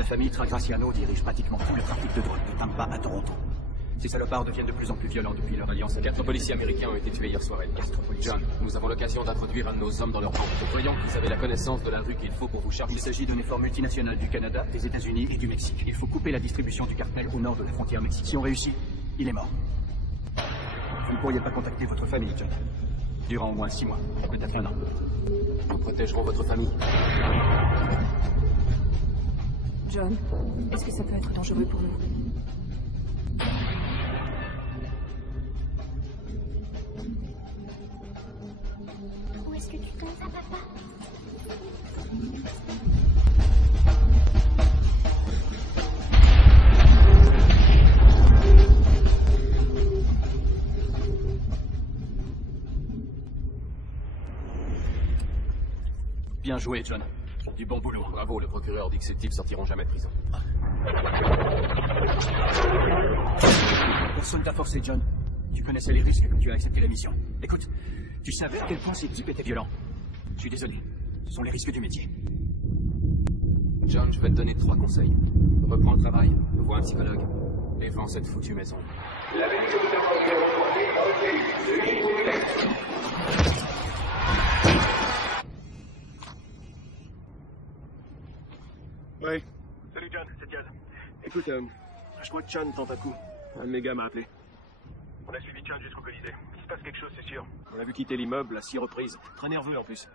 La famille Tragraciano dirige pratiquement tout le trafic de drogue de Tampa à Toronto. Ces salopards deviennent de plus en plus violents depuis leur alliance. 4 policiers américains ont été tués hier soir. John, nous avons l'occasion d'introduire un de nos hommes dans leur bande. Voyons que vous avez la connaissance de la rue qu'il faut pour vous charger. Il s'agit d'un effort multinational du Canada, des États-Unis et du Mexique. Il faut couper la distribution du cartel au nord de la frontière mexicaine. Si on réussit, il est mort. Vous ne pourriez pas contacter votre famille, John. Durant au moins 6 mois, peut-être 1 an. Nous protégerons votre famille. John, est-ce que ça peut être dangereux pour nous? Où est-ce que tu donnes ça, papa? Bien joué, John. Du bon boulot. Bravo, le procureur dit que ces types sortiront jamais de prison. Personne t'a forcé, John. Tu connaissais les risques quand tu as accepté la mission. Écoute, tu savais à quel point ces types étaient violents. Je suis désolé. Ce sont les risques du métier. John, je vais te donner 3 conseils. Reprends le travail, vois un psychologue, et vends cette foutue maison. Ouais. Salut John, c'est Diaz. Écoute, je crois que Chan tente un coup. Un de mes gars m'a appelé. On a suivi Chan jusqu'au Colisée. Il se passe quelque chose, c'est sûr. On l'a vu quitter l'immeuble à 6 reprises. Très nerveux en plus.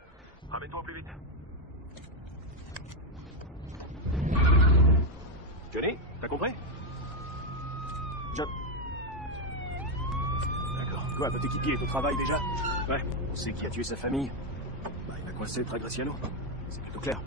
Ramène-toi au plus vite. Johnny, t'as compris? John. D'accord. Quoi, votre équipier est au travail déjà? Ouais. On sait qui a tué sa famille. Bah, il a coincé Tragraciano. C'est plutôt clair.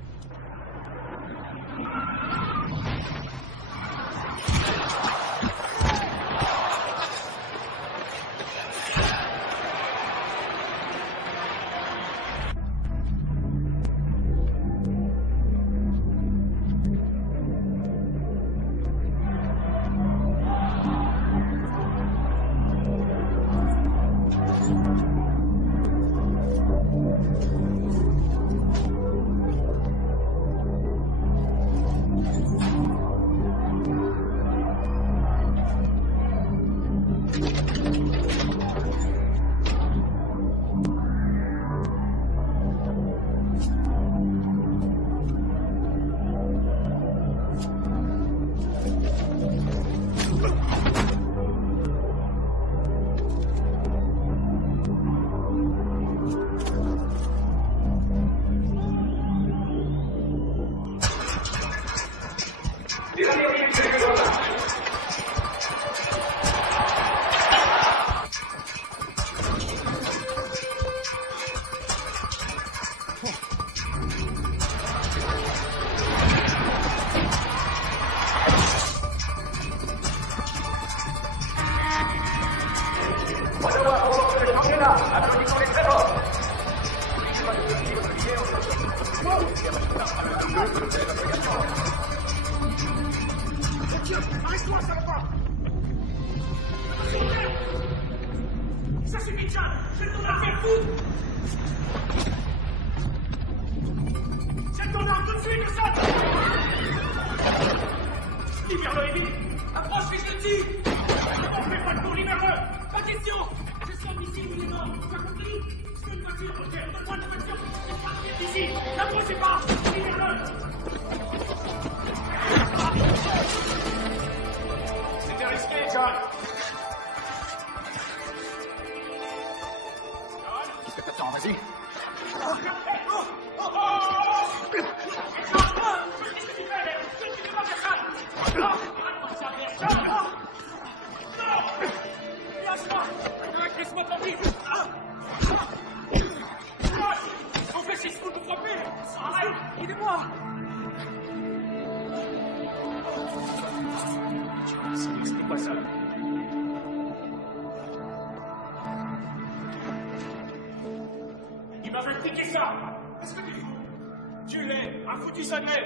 Ça suffit, John! Je vais t'en faire foutre! Jette ton arme tout de suite, ça! Libère-le, Evie! Approche, fils de T! On fait pas le tour, libère-le! Pas question! Je sors d'ici, il est mort! Tu as compris? Je veux une voiture, ok? Donne-moi une voiture! Je vais partir d'ici! N'approchez pas! Libère-le! C'était risqué, John! Qu'est-ce que t'attends? Vas-y. Laisse-moi tranquille! On fait 6 coups pour frapper! Arrête! Aidez-moi! Ça n'explique pas ça. Il m'a fait piquer ça! Qu'est-ce que tu fous? Tu l'es! Un foutu sanglé!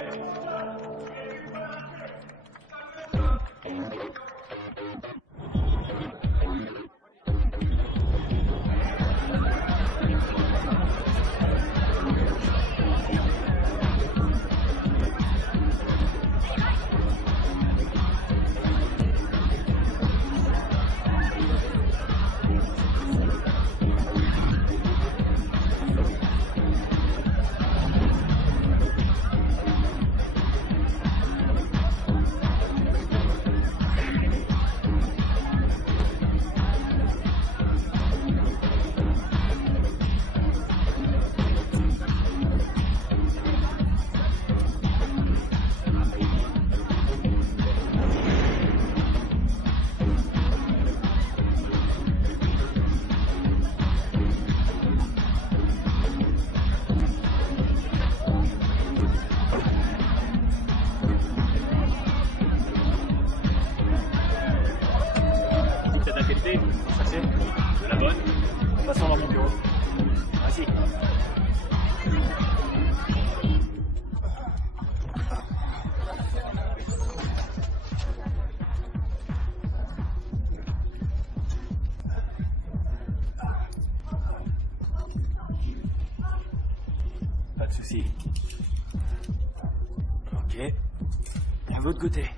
goûter, c'est de la bonne. Passons dans mon bureau. Vas-y. Pas de soucis. Ok. Un autre goûter.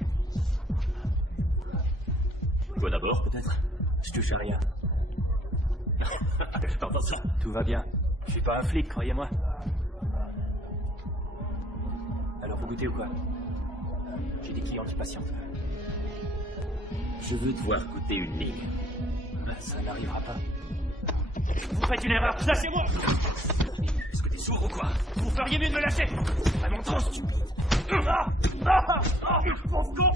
Quoi d'abord, peut-être? Je touche à rien. Attention. Tout va bien. Je suis pas un flic, croyez-moi. Alors vous goûtez ou quoi? J'ai des clients qui patientent. Je veux te voir goûter une ligne. Ben, ça n'arrivera pas. Vous faites une erreur, lâchez-moi! Est-ce que t'es sourd ou quoi? Vous feriez mieux de me lâcher! C'est vraiment trop stupide! Pauvre con!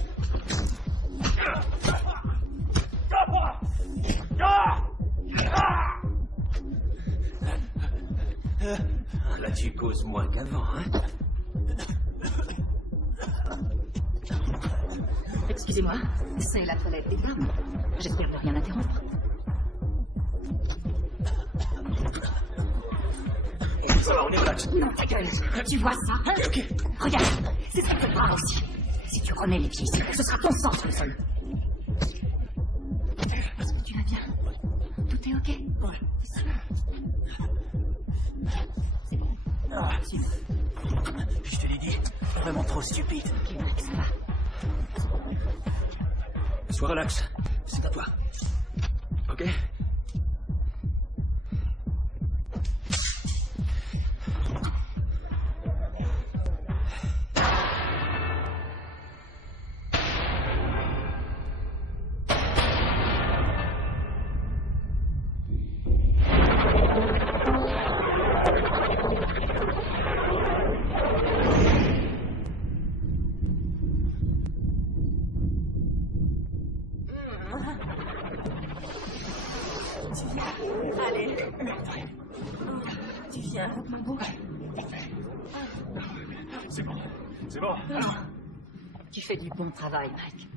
Là, tu causes moins qu'avant, hein? Excusez-moi, c'est la toilette des dames. J'espère ne rien interrompre. Ça va, on est relax. Non, ta gueule. Tu vois ça, hein? Ok. Regarde, c'est ce qui te fera aussi. Si tu remets les pieds ici, ce sera ton sang sur le sol. Est-ce que tu vas bien? Tout est ok? Ouais. C'est sûr? C'est bon. Suis-moi. Je te l'ai dit, vraiment trop stupide. Ok, Max, ça va. Sois relax. C'est à toi. Ok? Allez. Tu viens, mon beau. C'est bon. C'est bon. Tu fais du bon travail, Mike.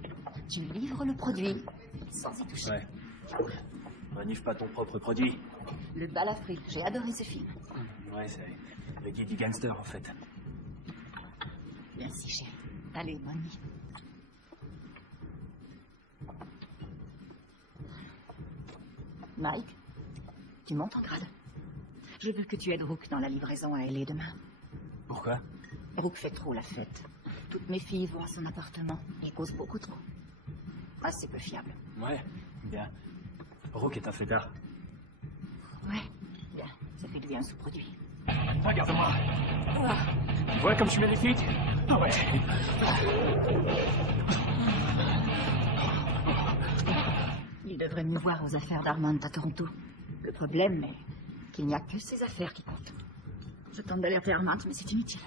Tu livres le produit sans y toucher. Ouais. Renifle pas ton propre produit. Le balafré, j'ai adoré ce film. Ouais, c'est le guide du gangster, en fait. Merci, chérie. Allez, bonne nuit. Mike, tu montes en grade. Je veux que tu aides Brooke dans la livraison à LA demain. Pourquoi? Brooke fait trop la fête. Toutes mes filles vont à son appartement. Il cause beaucoup trop. Ah, c'est peu fiable. Ouais, bien. Brooke est un fêtard. Ouais, bien. Ça fait de bien un sous-produit. Regarde-moi. Tu vois comme je suis magnifique? Ah ouais. Il devrait mieux voir aux affaires d'Armand à Toronto. Le problème est qu'il n'y a que ces affaires qui comptent. Je tente d'alerter Armand, mais c'est inutile.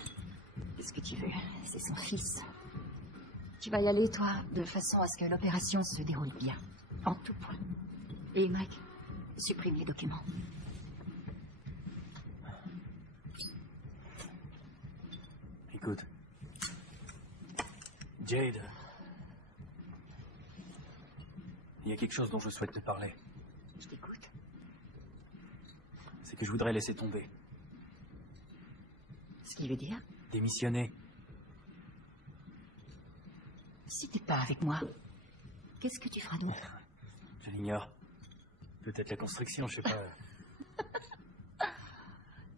Qu'est-ce que tu veux? C'est son fils. Tu vas y aller, toi, de façon à ce que l'opération se déroule bien. En tout point. Et Mike, supprime les documents. Écoute. Jade. Il y a quelque chose dont je souhaite te parler. Je t'écoute. C'est que je voudrais laisser tomber. Ce qui veut dire, Démissionner. si t'es pas avec moi, qu'est-ce que tu feras d'autre? Je l'ignore. Peut-être la construction, je sais pas.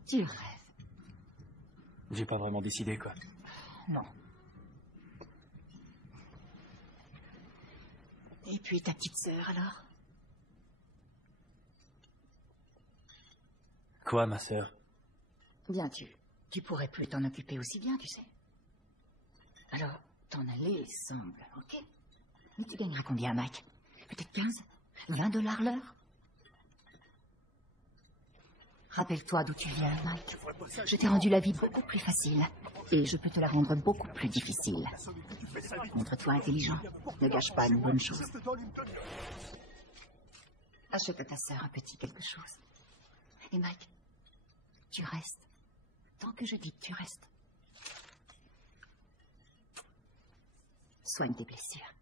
Tu rêves. J'ai pas vraiment décidé, quoi. Non. Et puis ta petite sœur, alors? Quoi, ma sœur? Bien, tu pourrais plus t'en occuper aussi bien, tu sais. Alors, t'en aller semble, ok? Mais tu gagneras combien, Mike? Peut-être 15? 20 $ l'heure? Rappelle-toi d'où tu viens, Mike. Je t'ai rendu la vie beaucoup plus facile. Et je peux te la rendre beaucoup plus difficile. Montre-toi intelligent. Ne gâche pas une bonne chose. Achète à ta sœur un petit quelque chose. Et Mike, tu restes. Tant que je dis que tu restes. Soigne tes blessures.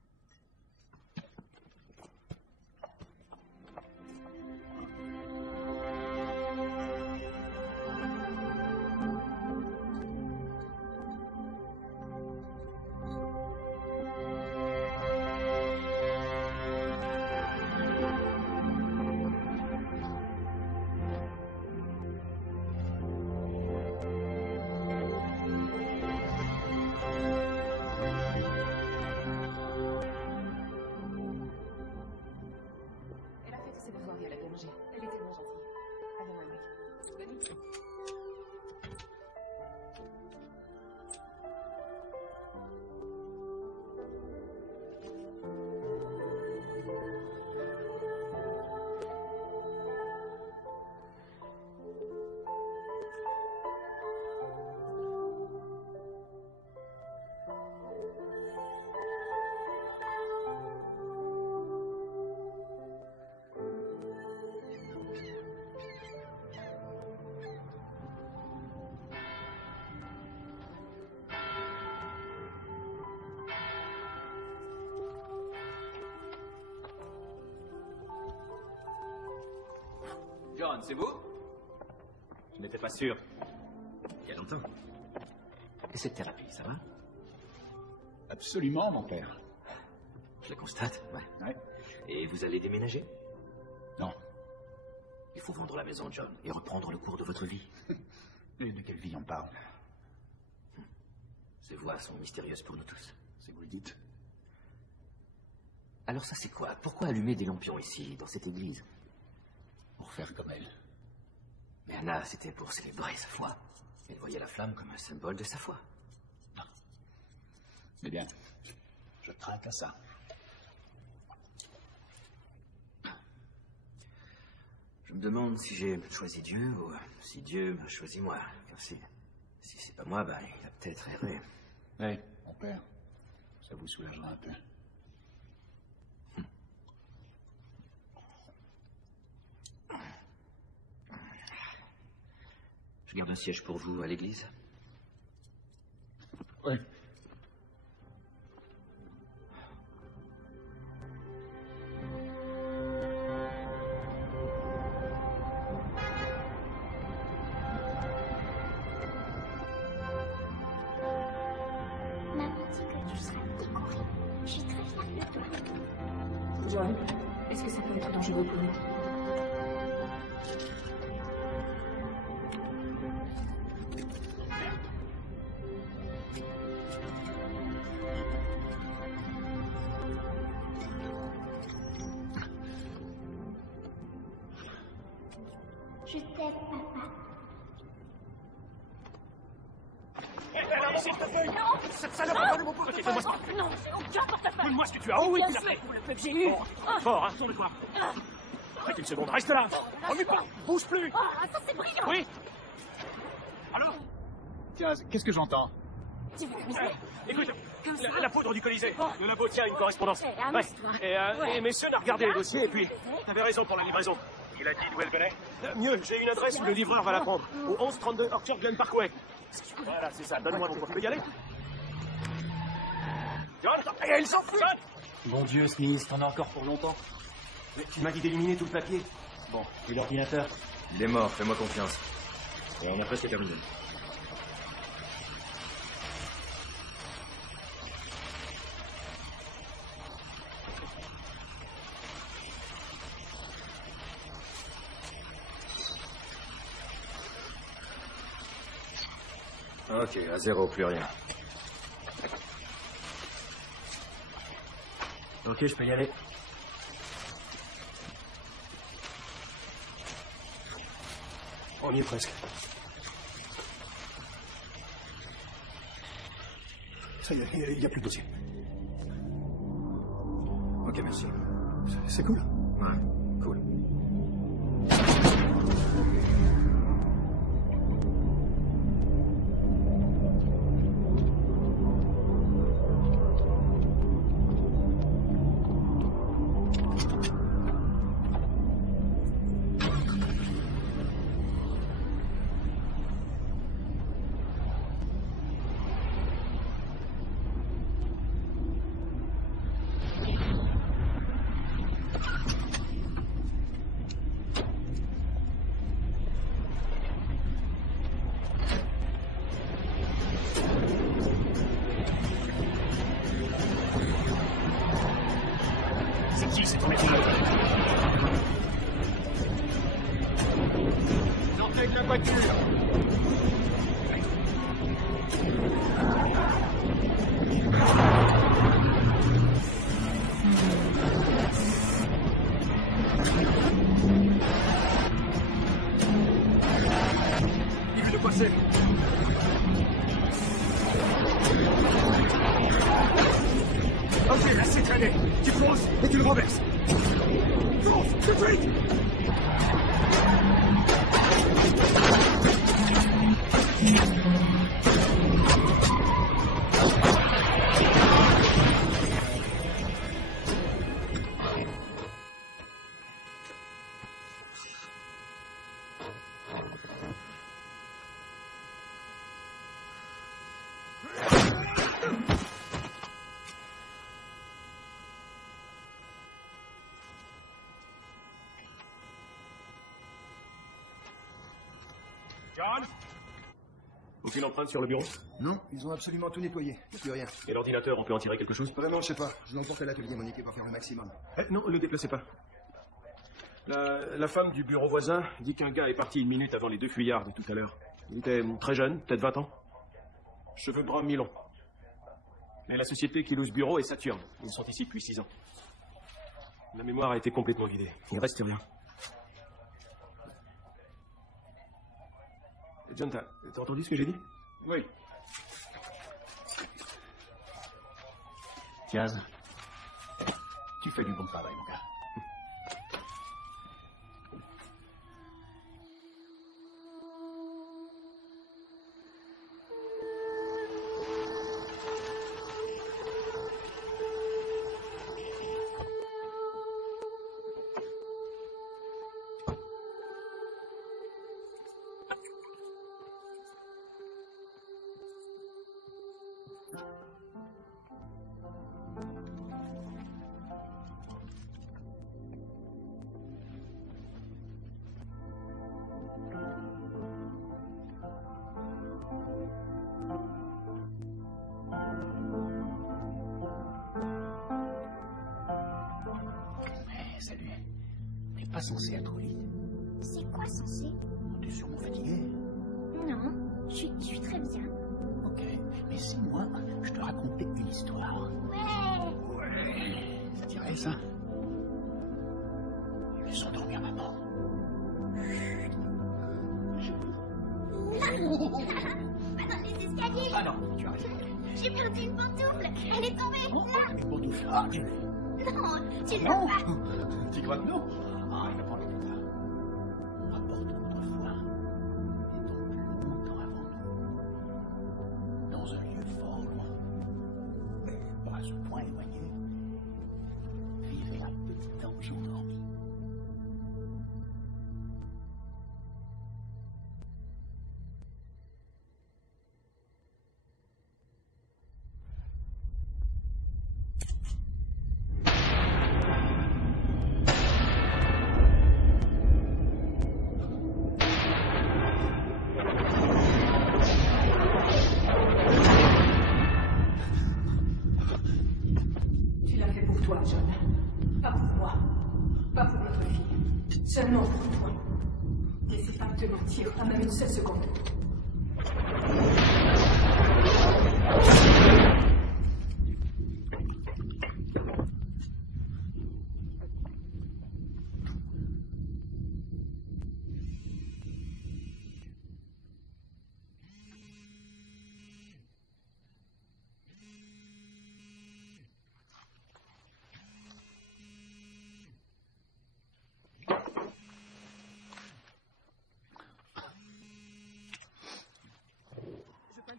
John, c'est vous? Je n'étais pas sûr. Il y a longtemps. Et cette thérapie, ça va? Absolument, mon père. Je le constate, ouais. Ouais. Et vous allez déménager? Non. Il faut vendre la maison, John, et reprendre le cours de votre vie. Et de quelle vie on parle? Ces voix sont mystérieuses pour nous tous. Si vous le dites. Alors ça, c'est quoi? Pourquoi allumer des lampions ici, dans cette église? Pour faire comme elle. Mais Anna, c'était pour célébrer sa foi. Elle voyait la flamme comme un symbole de sa foi. Eh bien, je trinque à ça. Je me demande si j'ai choisi Dieu ou si Dieu m'a choisi moi. Car si c'est pas moi, bah, il a peut-être erré. Oui, mon père. Ça vous soulagera un peu. Je garde un siège pour vous à l'église. Oui. Maman dit que tu seras décoré. Je suis très fière de toi. John, est-ce que ça peut être dangereux pour nous? Je t'aime, papa. S'il te plaît! Cette salope a volé mon portefeuille! Fais-moi ça! Non, c'est aucun portefeuille. Donne-moi ce que tu as! Oh oui, Bien tu l'as sûr, fait! pour le peu que j'ai eu. Fort, hein, tourne-toi! Arrête une seconde, reste là! Remue pas! Bouge plus! Ah, ça c'est brillant. Oui! Allô? Tiens, qu'est-ce que j'entends? Tu veux m'amuser? Écoute, Comme ça. la poudre du Colisée. Le labo tient une correspondance. Eh, amuse-toi. Et messieurs, on a regardé le dossier et puis... T'avais raison pour la livraison. Il a dit d'où elle venait? Mieux, j'ai une adresse où le livreur va la prendre. Au 1132 Orchard Glen Parkway. Voilà, c'est ça. Donne-moi mon cours. Tu peux y aller? John! Et elle s'enfuit! Mon Dieu, Smith, t'en as encore pour longtemps. Mais tu m'as dit d'éliminer tout le papier. Bon, et l'ordinateur? Il est mort, fais-moi confiance. Et on a presque terminé. Ok, à zéro, plus rien. Ok, je peux y aller. On y est presque. Ça y est, il n'y a plus de dossier. Ok, merci. C'est cool. Ouais, cool. C'est qui? C'est ton métier. Sortez de la voiture. Il veut de quoi c'est? Ok, laissez traîner. Tu fonces et tu le renverses. Fonce, tout de suite! John? Aucune empreinte sur le bureau? Non, ils ont absolument tout nettoyé. Il n'y a plus rien. Et l'ordinateur, on peut en tirer quelque chose? Vraiment, je sais pas. Je l'emporte à l'atelier, mon équipe va faire le maximum. Non, ne le déplacez pas. La femme du bureau voisin dit qu'un gars est parti une minute avant les 2 fuyards de tout à l'heure. Il était très jeune, peut-être 20 ans. Cheveux bruns mi-longs. Mais la société qui loue ce bureau est Saturne. Ils sont ici depuis 6 ans. La mémoire a été complètement vidée. Il reste rien. John, t'as entendu ce que j'ai dit? Oui. Diaz, tu fais du bon travail, mon gars. Salut. T'es pas censé être au lit. C'est quoi censé? T'es sûrement fatigué. Non, je suis très bien. Ok, mais si moi, je te racontais une histoire. Ouais. Ouais. Ça dirait ça? Laisse endormir maman. Pas dans les escaliers. Ah non, tu as raison. J'ai perdu une pantoufle. Elle est tombée. Oh, Là. une pantoufle. Ah, tu l'as. Non, tu l'as Non. pas. Tu crois que non? Ah, il n'a pas envie de ça. On rapporte notre foi. Et donc longtemps avant nous. Dans un lieu fort loin. Mais pas à ce point éloigné. Vivait un petit ange endormi. Tu l'as fait pour toi, John. Pas pour moi. Pas pour notre fille. Seulement pour toi. N'essaie pas de te mentir, pas même une seule seconde.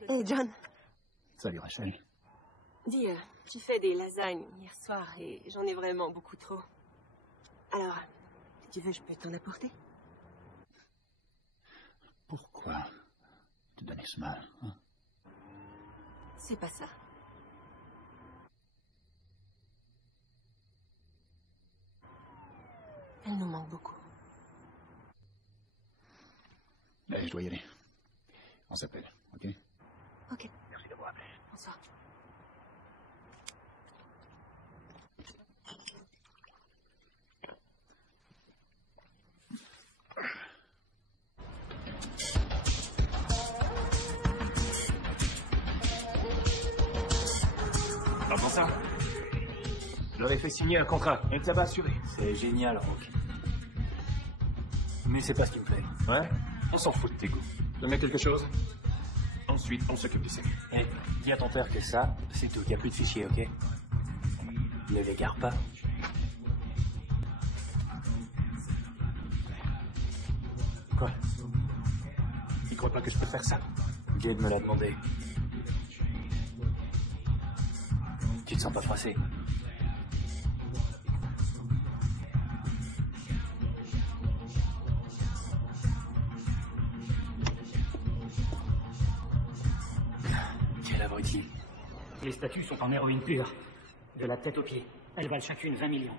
Hey, John. Salut, Rachel. Dis, tu fais des lasagnes hier soir et j'en ai vraiment beaucoup trop. Alors, si tu veux, je peux t'en apporter? Pourquoi te donner ce mal, hein? C'est pas ça. Elle nous manque beaucoup. Allez, je dois y aller. On s'appelle, ok? Ok. Merci d'avoir appelé. Bonsoir. T'entends ça? Je leur ai fait signer un contrat. Un tabac assuré. C'est génial, Rock. Mais c'est pas ce qui me plaît. Ouais? On s'en fout de tes goûts. Je mets quelque chose? Ensuite, on s'occupe du sac. Eh, dis à ton père que ça, c'est tout. Il n'y a plus de fichiers, ok? Ne l'égare pas. Quoi? Il croit pas que je peux faire ça? Jade me l'a demandé. Tu te sens pas froissé? Quel abruti. Les statues sont en héroïne pure. De la tête aux pieds. Elles valent chacune 20 millions.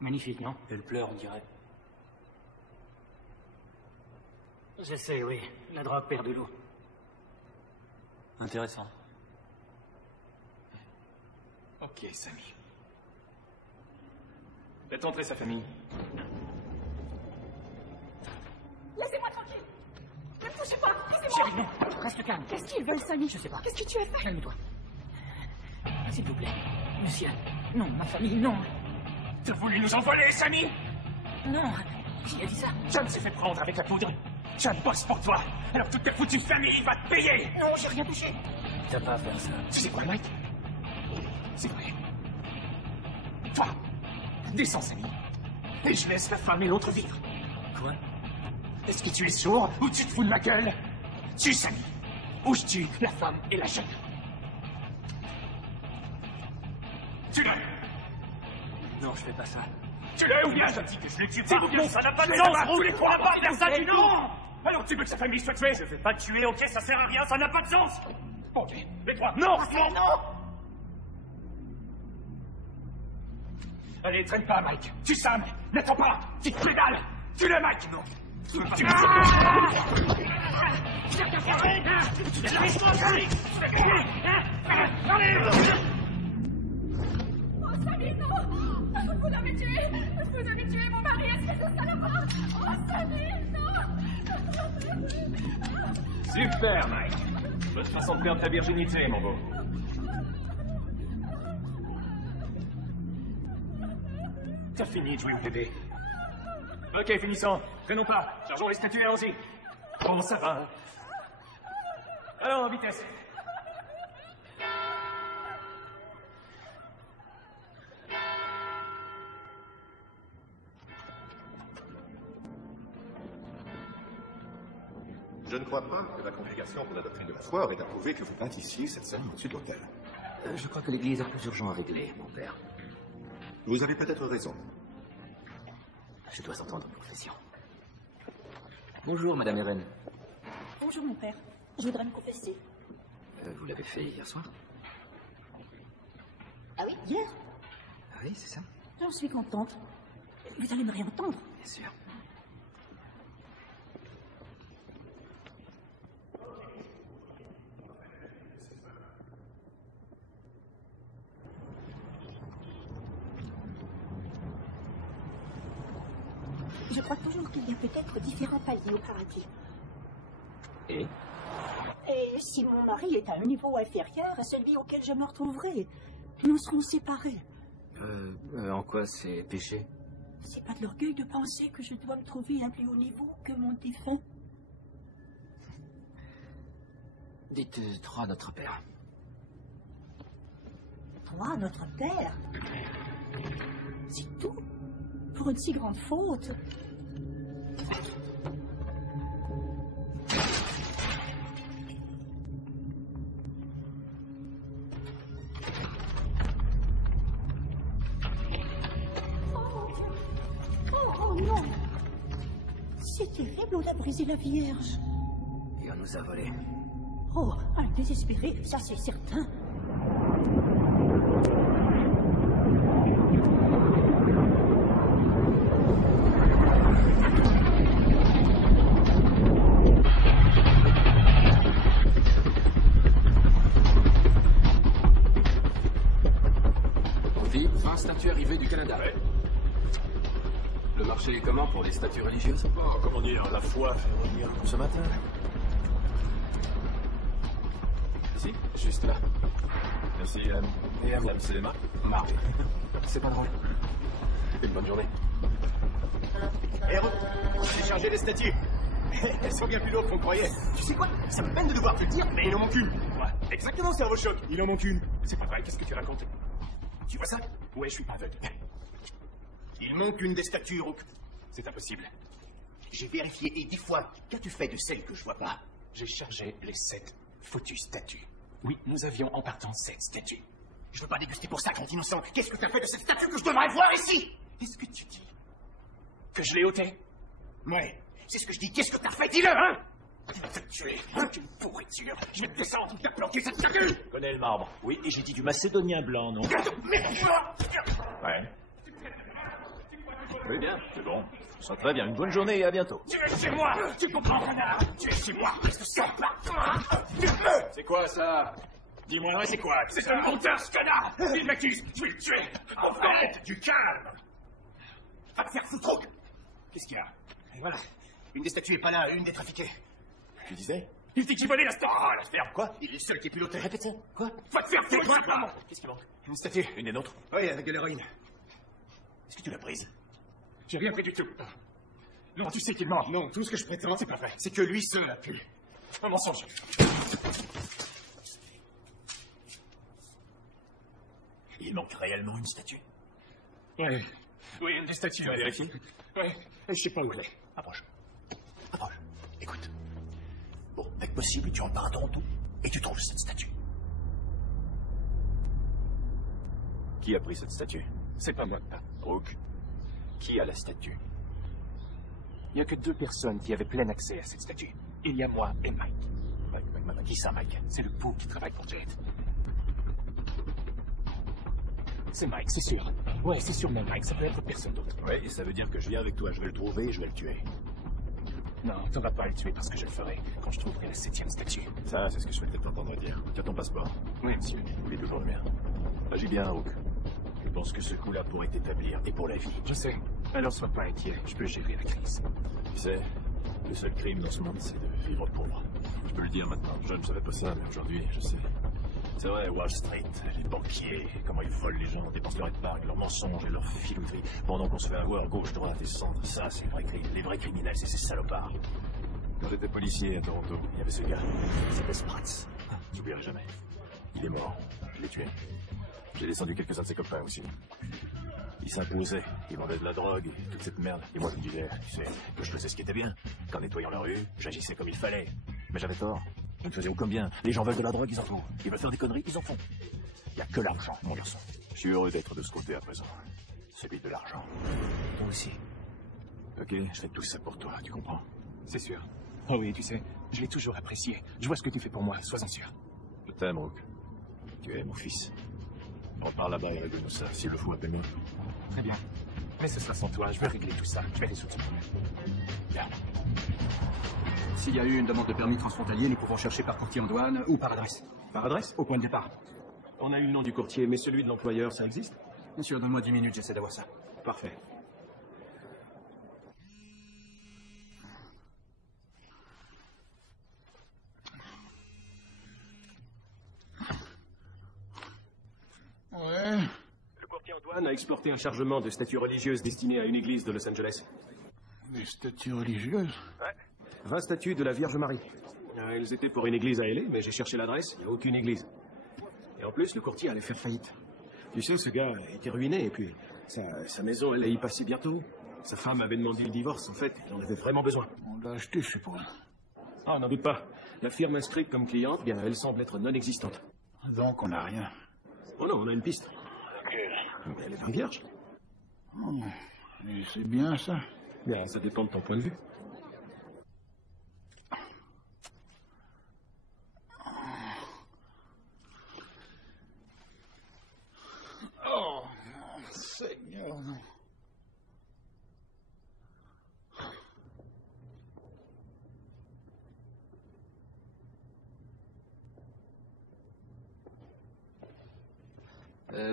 Magnifique, non? Elle pleure, on dirait. Je sais, oui. La drogue perd de l'eau. Intéressant. Ok, Sammy. Faites entrer sa famille. Laissez-moi tranquille. Ne me touchez pas. Laissez-moi. Chérie, non. Reste calme. Qu'est-ce qu'ils veulent, Sammy? Je sais pas. Qu'est-ce que tu as fait? Calme-toi. S'il vous plaît. Monsieur. Non, ma famille, non. T'as voulu nous envoler, Sammy? Non. Qui a dit ça? John s'est fait prendre avec la poudre. John bosse pour toi. Alors toute ta foutue famille va te payer. Non, j'ai rien touché. T'as pas à faire ça. Tu sais quoi, Mike? C'est vrai. Toi, descends, Sammy. Et je laisse la femme et l'autre vivre. Quoi? Est-ce que tu es sourd ou tu te fous de ma gueule? Tue Sammy. Ou je tue la femme et la jeune. Tue-le. Non, je fais pas ça. Tue-le ou bien je dis que je le tue pas. Non, ça n'a pas de sens. Tous les points pas personne. Non. Alors tu veux que sa famille soit tuée? Je vais pas te tuer, ok? Ça sert à rien, ça n'a pas de sens. Ok, mais toi, non, non, non. Allez, traîne pas, Mike. Tue Sam. N'attends pas. Petite pédale. Tue-le, Mike. Non. Tu veux pas Oh, Sammy, non! Vous l'avez tué! Vous avez tué mon mari, espèce de salopard! Oh, Sammy, non! Super, Mike. Bonne façon de perdre ta virginité, mon beau. T'as fini de jouer au bébé. Ok, finissons. Traînons pas. Chargeons les statues, allons-y. Bon, ça va. Alors, en vitesse. Je ne crois pas que la congrégation pour la doctrine de la foi aurait approuvé que vous bâtissiez cette scène au-dessus de l'hôtel. Je crois que l'église a plus urgent à régler, mon père. Vous avez peut-être raison. Je dois entendre une confession. Bonjour, Madame Eren. Bonjour, mon père. Je voudrais me confesser. Vous l'avez fait hier soir? Ah oui, hier? Ah oui, c'est ça? J'en suis contente. Vous allez me réentendre? Bien sûr. Je crois toujours qu'il y a peut-être différents paliers au paradis. Et si mon mari est à un niveau inférieur à celui auquel je me retrouverai, nous serons séparés. En quoi c'est péché? C'est pas de l'orgueil de penser que je dois me trouver à un plus haut niveau que mon défunt. Dites 3 Notre Père. 3 Notre Père? C'est tout? Pour une si grande faute? Oh non! C'est terrible, on a brisé la Vierge. Et on nous a volé. Oh, un désespéré, ça c'est certain. Statue arrivée du Canada. Ouais. Le marché est comment pour les statues religieuses? Oh, comment dire, la foi fait revenir ce matin. Ici, juste là. Merci, et à Madame Selema. Marc. C'est pas drôle. Une bonne journée. Héros, j'ai chargé les statues. Elles sont bien plus lourdes qu'on croyait. Tu sais quoi? Ça me peine de devoir te le dire, mais il en manque une. Quoi? Exactement, cerveau choc. Il en manque une. C'est pas vrai, qu'est-ce que tu racontes? Tu vois ça? Ouais, je suis pas aveugle. Il manque une des statues, Rook. C'est impossible. J'ai vérifié et 10 fois. Qu'as-tu fait de celle que je vois pas? J'ai chargé les 7 foutues statues. Oui, nous avions en partant 7 statues. Je veux pas déguster pour ça, grand innocent. Qu'est-ce que t'as fait de cette statue que je devrais voir ici? Qu'est-ce que tu dis? Que je l'ai ôtée? Ouais, c'est ce que je dis. Qu'est-ce que t'as fait? Dis-le, hein? T'as tué, quelle pourriture! Je vais te descendre, t'as planqué cette statue! Je connais le marbre. Oui, et j'ai dit du macédonien blanc, non? Mais... Ouais. Oui, bien, c'est bon. Ça très bien, une bonne journée et à bientôt. Tu es chez moi! Tu comprends, connard? Tu es chez moi! Qu'est-ce que c'est? C'est quoi, ça? Dis-moi, ouais, c'est quoi? C'est un monteur, ce connard! Il m'accuse! Je vais le tuer! Arrête! Du calme! Va te faire foutre! Qu'est-ce qu'il y a? Et voilà. Une des statues est pas là, une des trafiquées. Tu disais? Il dit qu'il volait la star. Ah, la ferme, quoi? Il est le seul qui est piloté. Répète ça. Quoi? Va te faire foutre, simplement! Qu'est-ce qui manque? Une statue. Une des nôtres? Oui, avec de l'héroïne. Est-ce que tu l'as prise? J'ai rien pris du tout. Non, tu sais qu'il ment. Non, tout ce que je prétends, c'est pas vrai. C'est que lui seul a pu. Un mensonge. Il manque réellement une statue. Ouais. Oui, une des statues. Tu as vérifié? Ouais. Je sais pas où elle est. Approche. Approche. Écoute. Bon, dès que possible, tu repars à Toronto et tu trouves cette statue. Qui a pris cette statue? C'est pas moi. Rook. Qui a la statue? Il n'y a que 2 personnes qui avaient plein accès à cette statue. Il y a moi et Mike. Mike. Qui ça, Mike? C'est le pou qui travaille pour Jet. C'est Mike, c'est sûr. Ouais, c'est sûrement Mike, ça peut être personne d'autre. Ouais, et ça veut dire que je viens avec toi, je vais le trouver et je vais le tuer. Non, tu vas pas le tuer parce que je le ferai quand je trouverai la 7e statue. Ça, c'est ce que je souhaitais t'entendre dire. Tu as ton passeport? Oui, monsieur. Il est toujours le mien. Agis bien, Rook. Je pense que ce coup-là pourrait t'établir, et pour la vie. Je sais. Alors sois pas inquiet, je peux gérer la crise. Tu sais, le seul crime dans ce monde, c'est de vivre pauvre. Je peux le dire maintenant, je ne savais pas ça, mais aujourd'hui, je sais. C'est vrai, Wall Street, les banquiers, comment ils volent les gens, dépensent leur épargne, leurs mensonges et leurs filouteries, pendant qu'on se fait avoir gauche, droite et centre. Ça, c'est le vrai crime. Les vrais criminels, c'est ces salopards. Quand j'étais policier à Toronto, il y avait ce gars. Il s'appelait Spratz. J'oublierai jamais. Il est mort. Je l'ai tué. J'ai descendu quelques-uns de ses copains aussi. Il s'imposait, il vendait de la drogue et toute cette merde. Et moi je lui disais, tu sais, que je faisais ce qui était bien, qu'en nettoyant la rue, j'agissais comme il fallait. Mais j'avais tort. Je me faisais combien? Les gens veulent de la drogue, ils en font. Ils veulent faire des conneries, ils en font. Il n'y a que l'argent, mon garçon. Je suis heureux d'être de ce côté à présent. Celui de l'argent. Toi aussi. Ok, je fais tout ça pour toi, tu comprends? C'est sûr. Oh oui, tu sais, je l'ai toujours apprécié. Je vois ce que tu fais pour moi, sois-en sûr. Je t'aime, Rook. Tu es mon fils. On part là-bas et règle-nous ça. S'il le faut, appelle-moi. Très bien. Mais ce sera sans toi, je vais régler tout ça. Je vais résoudre ce problème. Bien. S'il y a eu une demande de permis transfrontalier, nous pouvons chercher par courtier en douane ou par adresse. Par adresse? Au point de départ. On a eu le nom du courtier, mais celui de l'employeur, ça existe? Bien sûr, donne-moi 10 minutes, j'essaie d'avoir ça. Parfait. Ouais. Le courtier en douane a exporté un chargement de statues religieuses destinées à une église de Los Angeles. Des statues religieuses? Ouais. 20 statues de la Vierge Marie. Elles étaient pour une église à LA, mais j'ai cherché l'adresse, il n'y a aucune église. Et en plus, le courtier allait faire faillite. Tu sais, ce gars était ruiné, et puis sa maison allait y passer bientôt. Sa femme avait demandé le divorce, en fait, il en avait vraiment besoin. On l'a acheté, je suppose. Ah, n'en doute pas. La firme inscrite comme cliente, bien, elle semble être non existante. Donc, on n'a rien. Oh non, on a une piste. Laquelle? Mais elle est bien vierge. Oh, et c'est bien, ça? Bien, ça dépend de ton point de vue. Oh, mon Seigneur.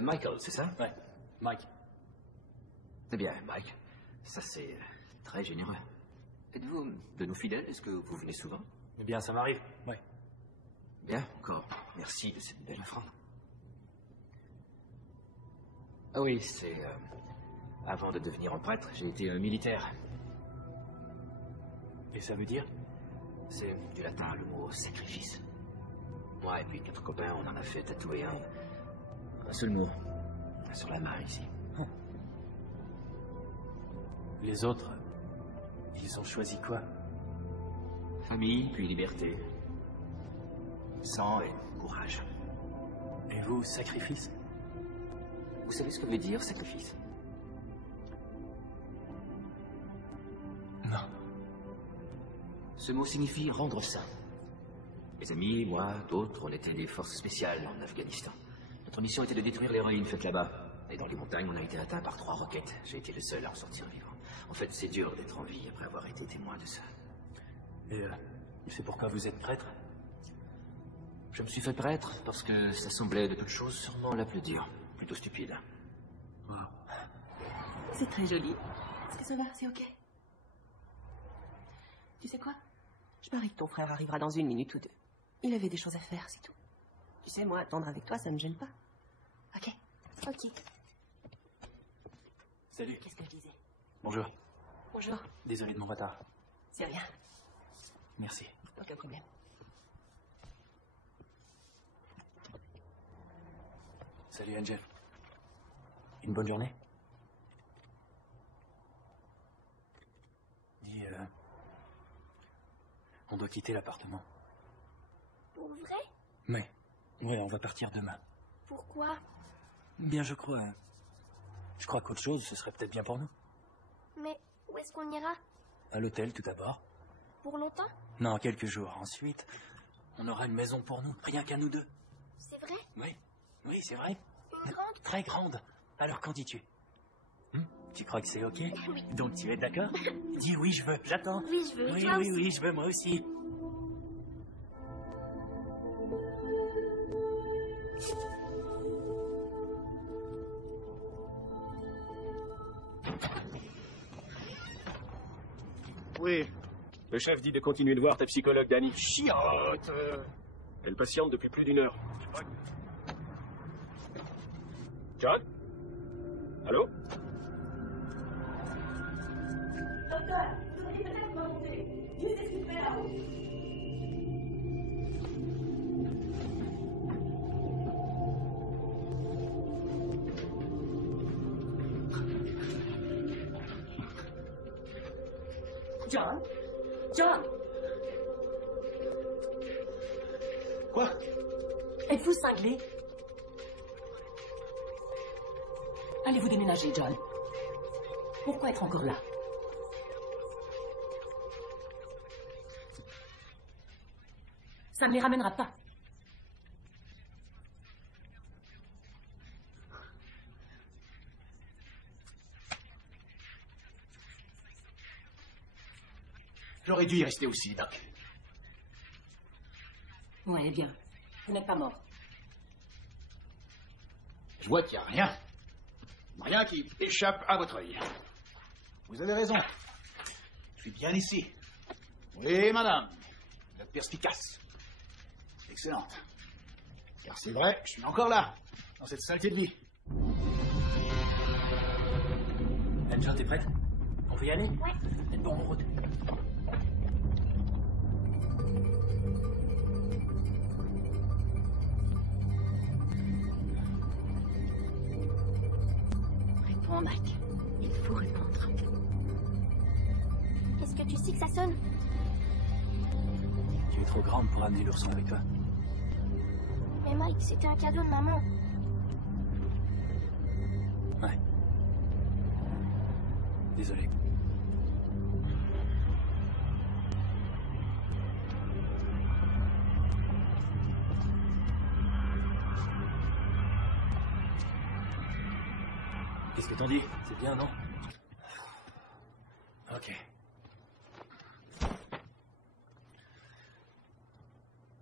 Michael, c'est ça? Ouais, Mike. Eh bien, Mike, ça c'est très généreux. Êtes-vous de nos fidèles? Est-ce que vous venez souvent? Eh bien, ça m'arrive, ouais. Bien, encore merci de cette belle offrande. Ah oui, c'est... avant de devenir un prêtre, j'ai été un militaire. Et ça veut dire? C'est du latin, le mot sacrifice. Moi et puis 4 copains, on en a fait tatouer un seul mot. Sur la main, ici. Les autres, ils ont choisi quoi? Famille, puis liberté. Sang et courage. Et vous, sacrifice? Vous savez ce que veut dire sacrifice? Non. Ce mot signifie rendre saint. Mes amis, moi, d'autres, on était des forces spéciales en Afghanistan. Notre mission était de détruire l'héroïne faite là-bas. Et dans les montagnes, on a été atteint par 3 roquettes. J'ai été le seul à en sortir vivant. En fait, c'est dur d'être en vie après avoir été témoin de ça. Et c'est pourquoi vous êtes prêtre? Je me suis fait prêtre parce que ça semblait de toute chose sûrement la plus dure. Plutôt stupide. Wow. C'est très joli. Est-ce que ça va? C'est ok? Tu sais quoi? Je parie que ton frère arrivera dans 1 minute ou 2. Il avait des choses à faire, c'est tout. Tu sais, moi, attendre avec toi, ça me gêne pas. Ok? Ok. Salut. Qu'est-ce que je disais? Bonjour. Bonjour. Désolé de mon retard. C'est rien. Merci. Aucun problème. Salut Angel. Une bonne journée? Dis, on doit quitter l'appartement. Pour vrai? Ouais, on va partir demain. Pourquoi? Bien, je crois qu'autre chose, ce serait peut-être bien pour nous. Mais où est-ce qu'on ira? À l'hôtel, tout d'abord. Pour longtemps? Non, quelques jours. Ensuite, on aura une maison pour nous, rien qu'à nous deux. C'est vrai? Oui, c'est vrai. Une grande? Très grande. Alors, qu'en dis-tu? Tu crois que c'est ok? Oui. Donc, tu es d'accord? Dis oui, je veux. J'attends. Oui, je veux. Oui, Toi oui, aussi. oui, je veux, moi aussi. Oui. Le chef dit de continuer de voir ta psychologue, Danny. Chiotte! Elle patiente depuis plus d'1 heure. John? Allô? Docteur, vous devriez peut-être me monter. Dieu sait ce qu'il fait là-haut. John? John? Quoi? Êtes-vous cinglé? Allez-vous déménager, John? Pourquoi être encore là? Ça ne les ramènera pas. J'aurais dû y rester aussi, Doc. Ouais, bien. Vous n'êtes pas mort. Je vois qu'il n'y a rien. Rien qui échappe à votre œil. Vous avez raison. Je suis bien ici. Oui, madame. Vous êtes perspicace. Excellente. Car c'est vrai, je suis encore là, dans cette saleté de vie. Angel, t'es prête? On peut y aller? Ouais. Bon, en route. Réponds, Mike. Il faut répondre. Est-ce que tu sais que ça sonne? Tu es trop grande pour amener l'ourson avec toi. Mais Mike, c'était un cadeau de maman. Ouais. Désolé. Qu'est-ce que t'en dis? C'est bien, non? Ok.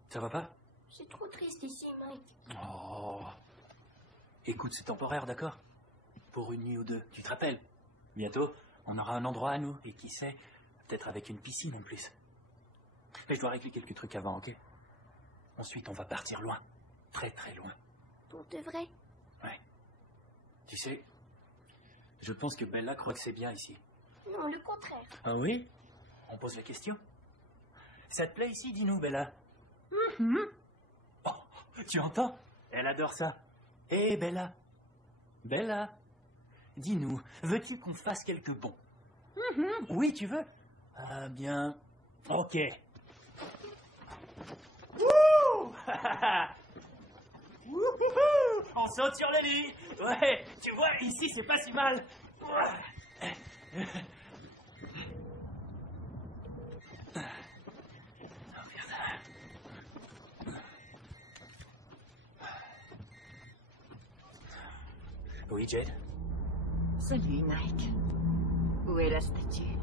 Ça va pas? C'est trop triste ici, Mike. Oh. Écoute, c'est temporaire, d'accord? Pour 1 nuit ou 2, tu te rappelles? Bientôt, on aura un endroit à nous, et qui sait, peut-être avec une piscine en plus. Mais je dois régler quelques trucs avant, ok? Ensuite, on va partir loin. Très très loin. Pour de vrai? Ouais. Tu sais, je pense que Bella croit que c'est bien ici. Non, le contraire. Ah oui? On pose la question? Ça te plaît ici, dis-nous, Bella? Oh, tu entends? Elle adore ça. Hé, Bella. Bella, dis-nous, veux-tu qu'on fasse quelques bons? Oui, tu veux? Ah, bien. Ok. Wouh! Wouhouhou! On saute sur le lit. Ouais, tu vois, ici, c'est pas si mal. Oui, Jade? Salut, Mike. Où est la statue?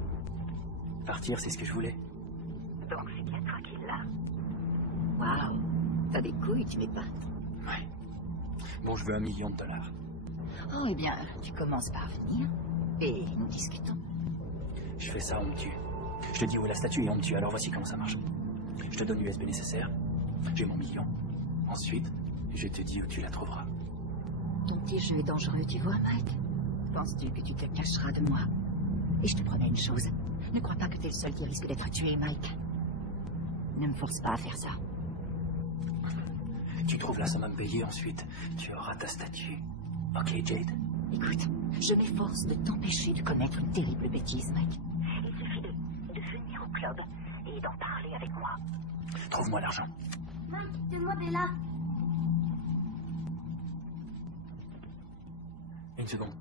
Partir, c'est ce que je voulais. Donc c'est bien toi qui l'as. Waouh, t'as des couilles, tu m'épates. Ouais. Bon, je veux $1 million. Oh, eh bien, tu commences par venir, et nous discutons. Je fais ça, on me tue. Je te dis où est la statue et on me tue, alors voici comment ça marche. Je te donne l'USB nécessaire, j'ai mon $1 million. Ensuite, je te dis où tu la trouveras. Ton petit jeu est dangereux, tu vois, Mike? Penses-tu que tu te cacheras de moi? Et je te promets une chose, ne crois pas que t'es le seul qui risque d'être tué, Mike. Ne me force pas à faire ça. Tu trouves la somme à me payer, ensuite tu auras ta statue. Ok, Jade? Écoute, je m'efforce de t'empêcher de commettre une terrible bêtise, Mike. Il suffit de venir au club et d'en parler avec moi. Trouve-moi l'argent. Mike, donne-moi Bella. Une seconde.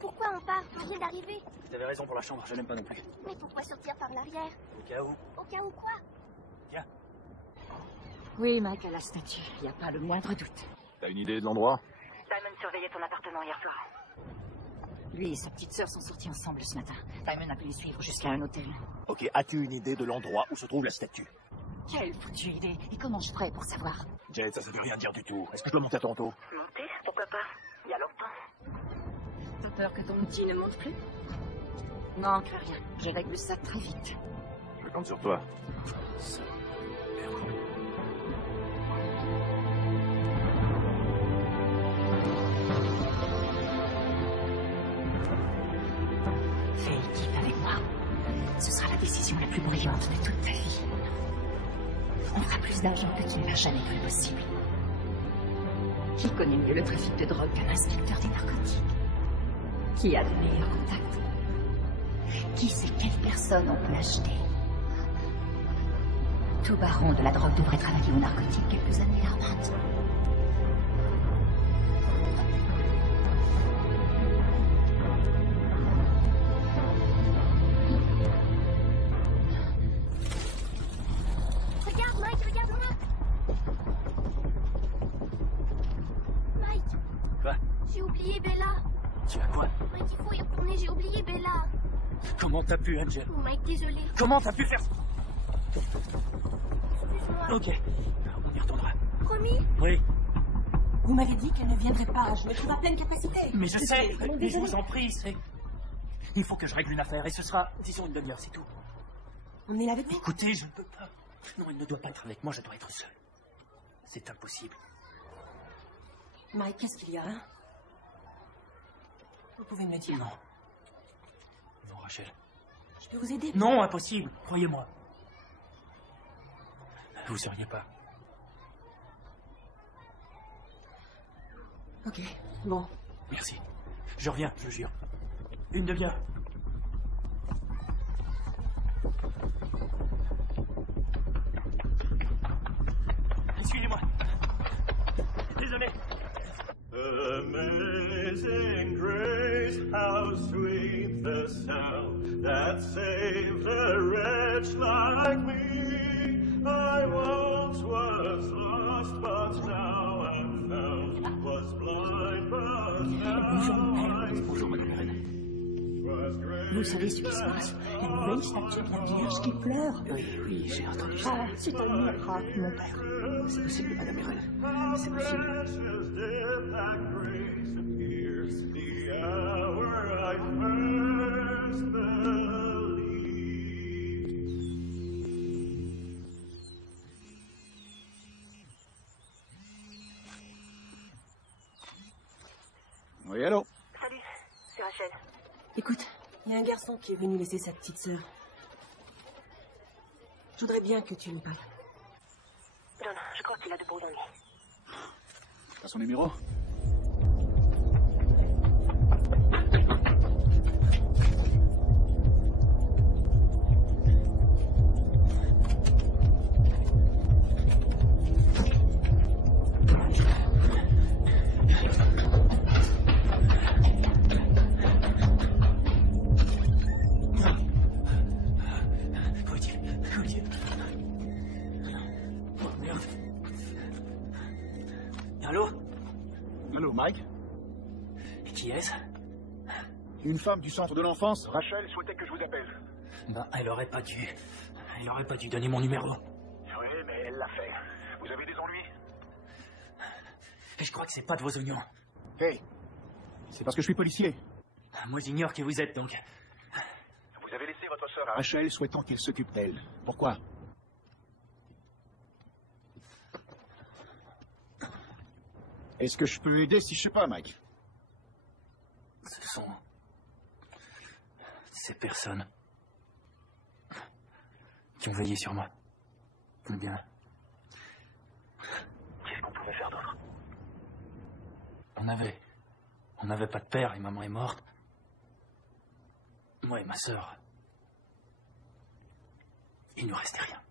Pourquoi on part? On vient d'arriver. T'avais raison pour la chambre, je n'aime pas non plus. Mais pourquoi sortir par l'arrière? Au cas où. Au cas où quoi? Tiens. Oui, Mike, à la statue, il n'y a pas le moindre doute. T'as une idée de l'endroit? Diamond surveillait ton appartement hier soir. Lui et sa petite sœur sont sortis ensemble ce matin. Diamond a pu les suivre jusqu'à un hôtel. Ok, as-tu une idée de l'endroit où se trouve la statue? Quelle foutue idée. Et comment je ferais pour savoir? Jade, ça veut rien dire du tout. Est-ce que je dois monter à Toronto? Monter? Pourquoi pas? Il y a longtemps. T'as peur que ton outil ne monte plus? Non, crains rien. Je règle ça très vite. Je compte sur toi. Fais équipe avec moi. Ce sera la décision la plus brillante de toute ta vie. On fera plus d'argent que tu ne l'as jamais cru possible. Qui connaît mieux le trafic de drogue qu'un inspecteur des narcotiques? Qui a de meilleurs contacts? Qui sait quelle personne on peut acheter? Tout baron de la drogue devrait travailler aux narcotiques quelques années, Armand. Regarde, Mike, regarde-moi. Mike. Quoi? J'ai oublié Bella. Tu as quoi? Mike, il faut y retourner, j'ai oublié Bella. Comment t'as pu, Angel? Oh, Mike, désolé. Comment t'as pu faire ça? Excuse-moi. Ok, on y retournera. Promis? Oui. Vous m'avez dit qu'elle ne viendrait pas. Je me trouve à pleine capacité. Mais je sais, Vraiment mais je désolée. vous en prie, c'est... Il faut que je règle une affaire et ce sera, disons, une demi-heure, c'est tout. On est là avec vous? Écoutez, je ne peux pas. Non, elle ne doit pas être avec moi, je dois être seul. C'est impossible. Mike, qu'est-ce qu'il y a, hein? Vous pouvez me le dire? Non. Non, Rachel. Je peux vous aider? Non, impossible, croyez-moi. Vous ne seriez pas. Ok, bon. Merci. Je reviens, je jure. Une demi-heure. Suivez-moi. Désolé. Amazing grace, how sweet the sound that saved a wretch like me. I once was lost, but now I'm found. Was blind, but now I see. Vous savez ce qui se passe? La nouvelle statue de la Vierge qui pleure. Oui, oui, j'ai entendu ça. Ah, c'est un miracle, mon père. C'est possible, Madame Errol. C'est possible. The hour I first believed. Oui, allô? Salut, c'est Rachel. Écoute, il y a un garçon qui est venu laisser sa petite sœur. Je voudrais bien que tu lui parles. John, je crois qu'il a de beaux ennuis. T'as son numéro? Allô? Allô, Mike? Qui est-ce? Une femme du centre de l'enfance, Rachel, souhaitait que je vous appelle. Ben, elle aurait pas dû... Elle aurait pas dû donner mon numéro. Oui, mais elle l'a fait. Vous avez des ennuis? Et je crois que c'est pas de vos oignons. Hey, c'est parce que je suis policier. Moi, j'ignore qui vous êtes, donc. Vous avez laissé votre sœur à Rachel souhaitant qu'elle s'occupe d'elle. Pourquoi? Est-ce que je peux aider si je sais pas, Mike? Ce sont... ces personnes... qui ont veillé sur moi. Eh bien... qu'est-ce qu'on pouvait faire d'autre? On n'avait pas de père et maman est morte. Moi et ma sœur... il nous restait rien.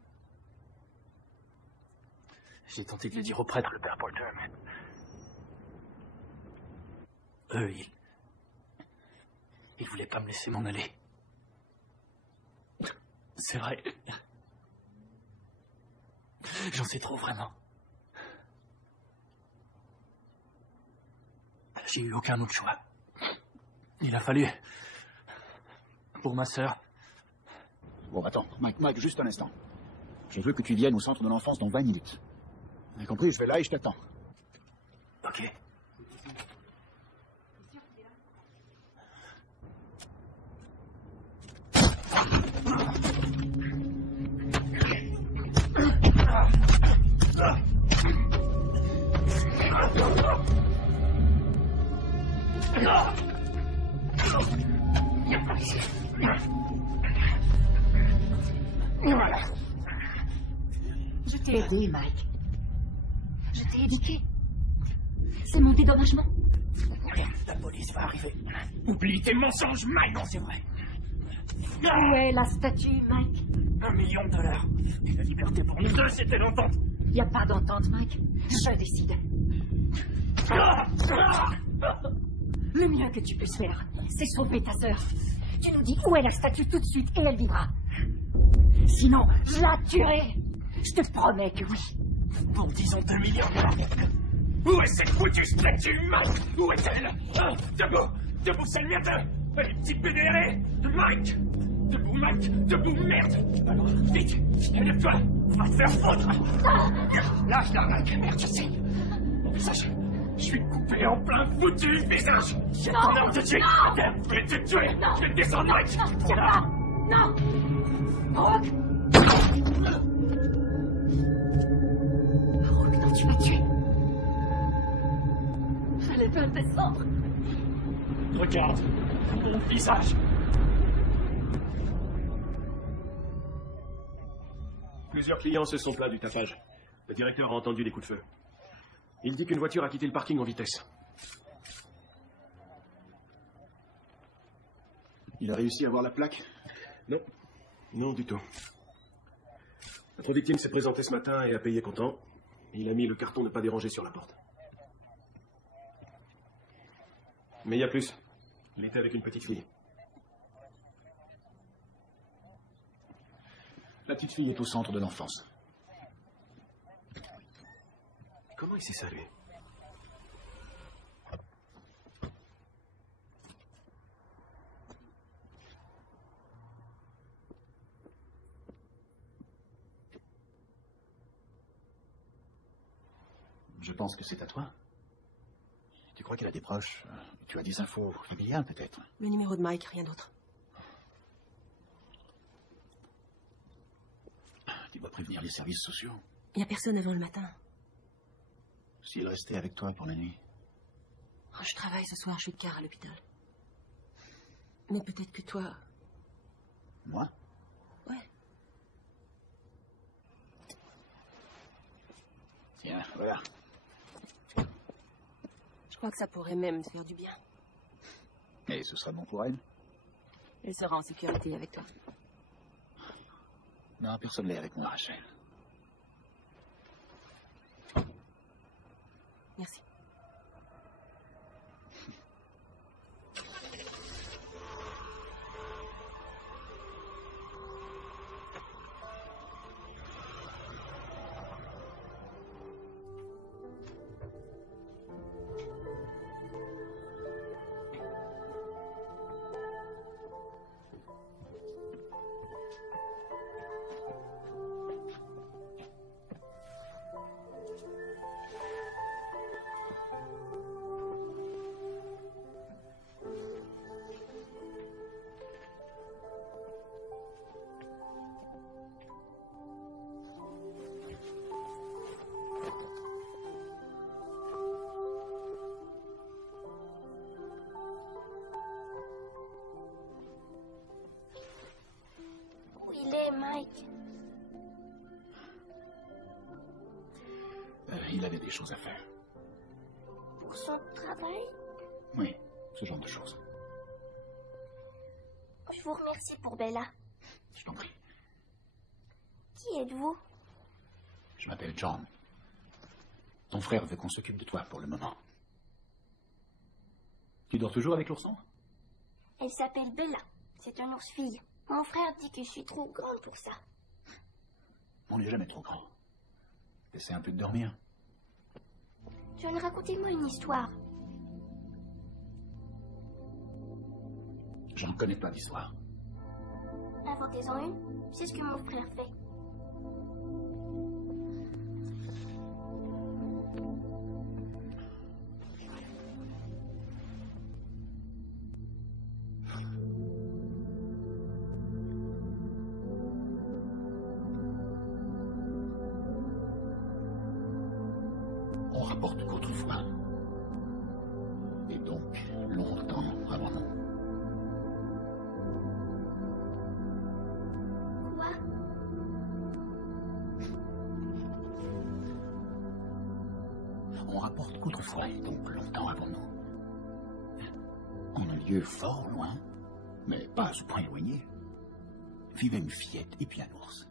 J'ai tenté de le dire au prêtre, le père Polter, mais... eux, ils voulaient pas me laisser m'en aller. C'est vrai. J'en sais trop, vraiment. J'ai eu aucun autre choix. Il a fallu... pour ma sœur. Bon, attends, Mike, juste un instant. Je veux que tu viennes au centre de l'enfance dans 20 minutes. Vous avez compris, je vais là et je t'attends. Ok. Je t'ai aidé, Mike. Je t'ai éduqué. C'est mon dédommagement. La police va arriver. Oublie tes mensonges, Mike. Non, c'est vrai. Où est la statue, Mike? $1 million. Et la liberté pour nous deux, c'était l'entente. Y a pas d'entente, Mike. Je décide. Le mieux que tu puisses faire, c'est sauver ta sœur. Tu nous dis où est la statue tout de suite et elle vivra. Sinon, je la tuerai. Je te promets que oui. Bon, disons 2 millions. Où est cette foutue statue, Mike? Où est-elle? Debout! Debout, sale merde! Allez, petit pédéré! Mike! Debout, Mike! Debout, merde! Alors, vite! Lève-toi! Va te faire foutre! Lâche-la, Mike! Merde, je sais! Mon visage! Je suis coupé en plein foutu visage! J'ai ton arme de tuer! Je vais te tuer! Je vais te descendre, Mike! C'est pas! Non! Brooke! Brooke, non, tu m'as tué! Fallait pas descendre! Regarde! Mon visage! Plusieurs clients se sont plaints du tapage. Le directeur a entendu les coups de feu. Il dit qu'une voiture a quitté le parking en vitesse. Il a réussi à avoir la plaque? Non. Non du tout. Notre victime s'est présentée ce matin et a payé comptant. Il a mis le carton ne pas déranger sur la porte. Mais il y a plus. Il était avec une petite fille. La petite fille est au centre de l'enfance. Comment il sait ça, lui? Je pense que c'est à toi. Tu crois qu'elle a des proches? Tu as des infos familiales, peut-être? Le numéro de Mike, rien d'autre. Tu dois prévenir les services sociaux. Il n'y a personne avant le matin. S'il restait avec toi pour la nuit. Oh, je travaille ce soir, je suis de quart à l'hôpital. Mais peut-être que toi... Moi? Ouais. Tiens, voilà. Je crois que ça pourrait même te faire du bien. Et ce sera bon pour elle? Elle sera en sécurité avec toi. Non, personne n'est avec moi, Rachel. Merci. Drake? Il avait des choses à faire. Pour son travail? Oui, ce genre de choses. Je vous remercie pour Bella. Je t'en prie. Qui êtes-vous? Je m'appelle John. Ton frère veut qu'on s'occupe de toi pour le moment. Tu dors toujours avec l'ourson? Elle s'appelle Bella. C'est un ours-fille. Mon frère dit que je suis trop grande pour ça. On n'est jamais trop grand. Essaie un peu de dormir. John, racontez-moi une histoire. J'en connais pas d'histoire. Inventez-en une. C'est ce que mon frère fait. On rapporte qu'autrefois, et donc longtemps avant nous, Quoi? on rapporte qu'autrefois, et donc longtemps avant nous, en un lieu fort loin, mais pas à ce point éloigné, vivait une fillette et puis un ours.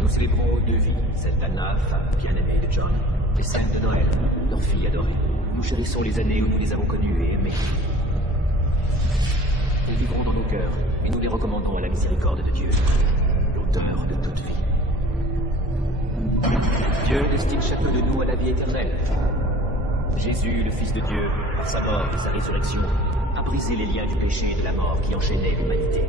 Nous célébrons aux deux vies, cette Anna, femme bien-aimée de John, les scènes de Noël, leur fille adorée. Nous chérissons les années où nous les avons connues et aimées. Elles vivront dans nos cœurs, et nous les recommandons à la miséricorde de Dieu, l'auteur de toute vie. Dieu destine chacun de nous à la vie éternelle. Jésus, le Fils de Dieu, par sa mort et sa résurrection, a brisé les liens du péché et de la mort qui enchaînaient l'humanité.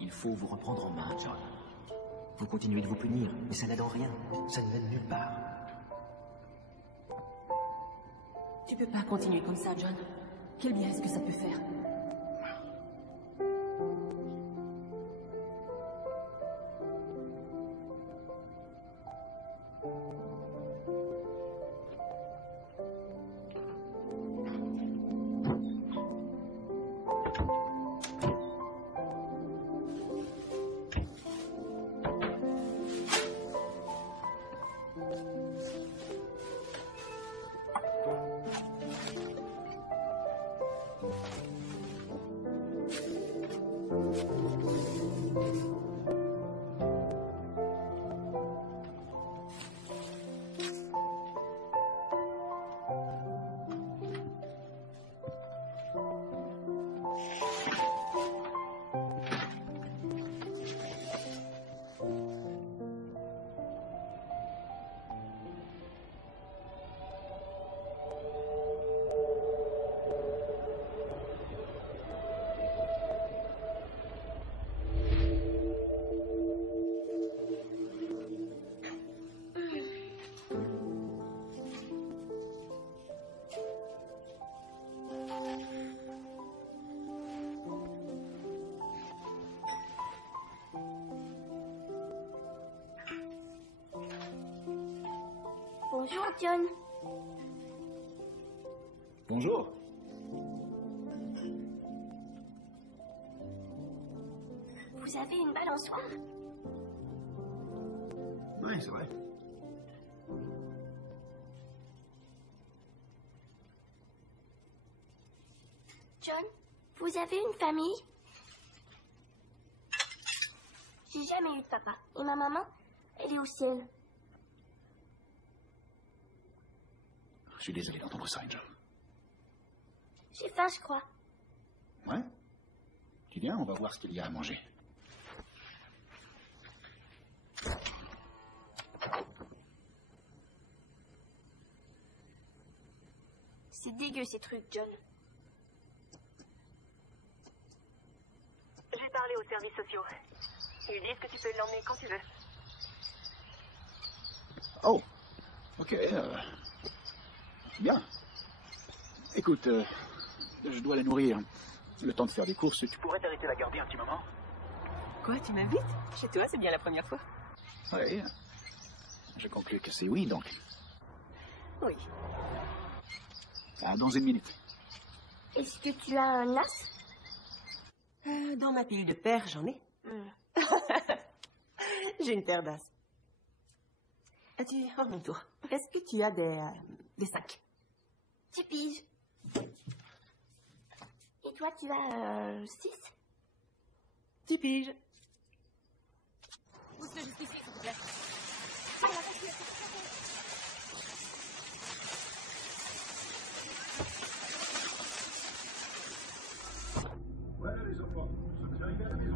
Il faut vous reprendre en main, John. Vous continuez de vous punir, mais ça n'aide en rien. Ça ne mène nulle part. Tu peux pas continuer comme ça, John. Quel bien est-ce que ça peut faire? Bonjour, John. Bonjour. Vous avez une balançoire? Oui, c'est vrai. John, vous avez une famille? J'ai jamais eu de papa. Et ma maman, elle est au ciel. Je suis désolé d'entendre ça, Angel. J'ai faim, je crois. Ouais? Tu viens, on va voir ce qu'il y a à manger. C'est dégueu ces trucs, John. J'ai parlé aux services sociaux. Ils disent que tu peux l'emmener quand tu veux. Oh, ok, bien. Écoute, je dois la nourrir. Le temps de faire des courses, tu pourrais t'arrêter la garder un petit moment? Quoi, tu m'invites? Chez toi, c'est bien la première fois. Oui. Je conclus que c'est oui, donc. Oui. Ah, dans une minute. Est-ce que tu as un as? Dans ma pile de paires, j'en ai. J'ai une paire d'as. À mon tour. Est-ce que tu as des sacs? 10 piges. Et toi, tu as 6? 10 piges. Pousse-le jusqu'ici, s'il vous plaît. Voilà les enfants, nous sommes arrivés à la maison.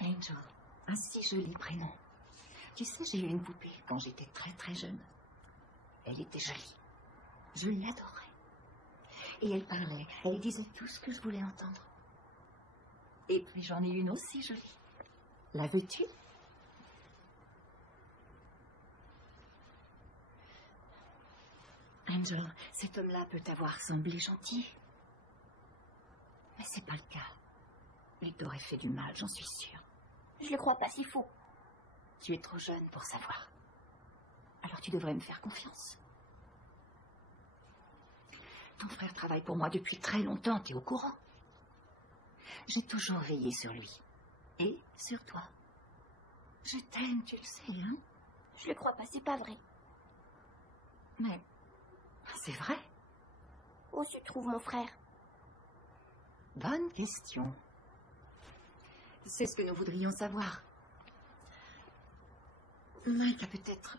Angel, un si joli prénom. Tu sais, j'ai eu une poupée quand j'étais très très jeune. Elle était jolie. Je l'adorais. Et elle parlait, elle disait tout ce que je voulais entendre. Et puis j'en ai une aussi jolie. La veux-tu? Angel, cet homme-là peut t'avoir semblé gentil. Mais c'est pas le cas. Il t'aurait fait du mal, j'en suis sûre. Je le crois pas si faux. Tu es trop jeune pour savoir. Alors tu devrais me faire confiance. Ton frère travaille pour moi depuis très longtemps, t'es au courant. J'ai toujours veillé sur lui. Et sur toi. Je t'aime, tu le sais, hein? Je le crois pas, c'est pas vrai. Mais c'est vrai. Où se trouve mon frère? Bonne question. C'est ce que nous voudrions savoir. Mike a peut-être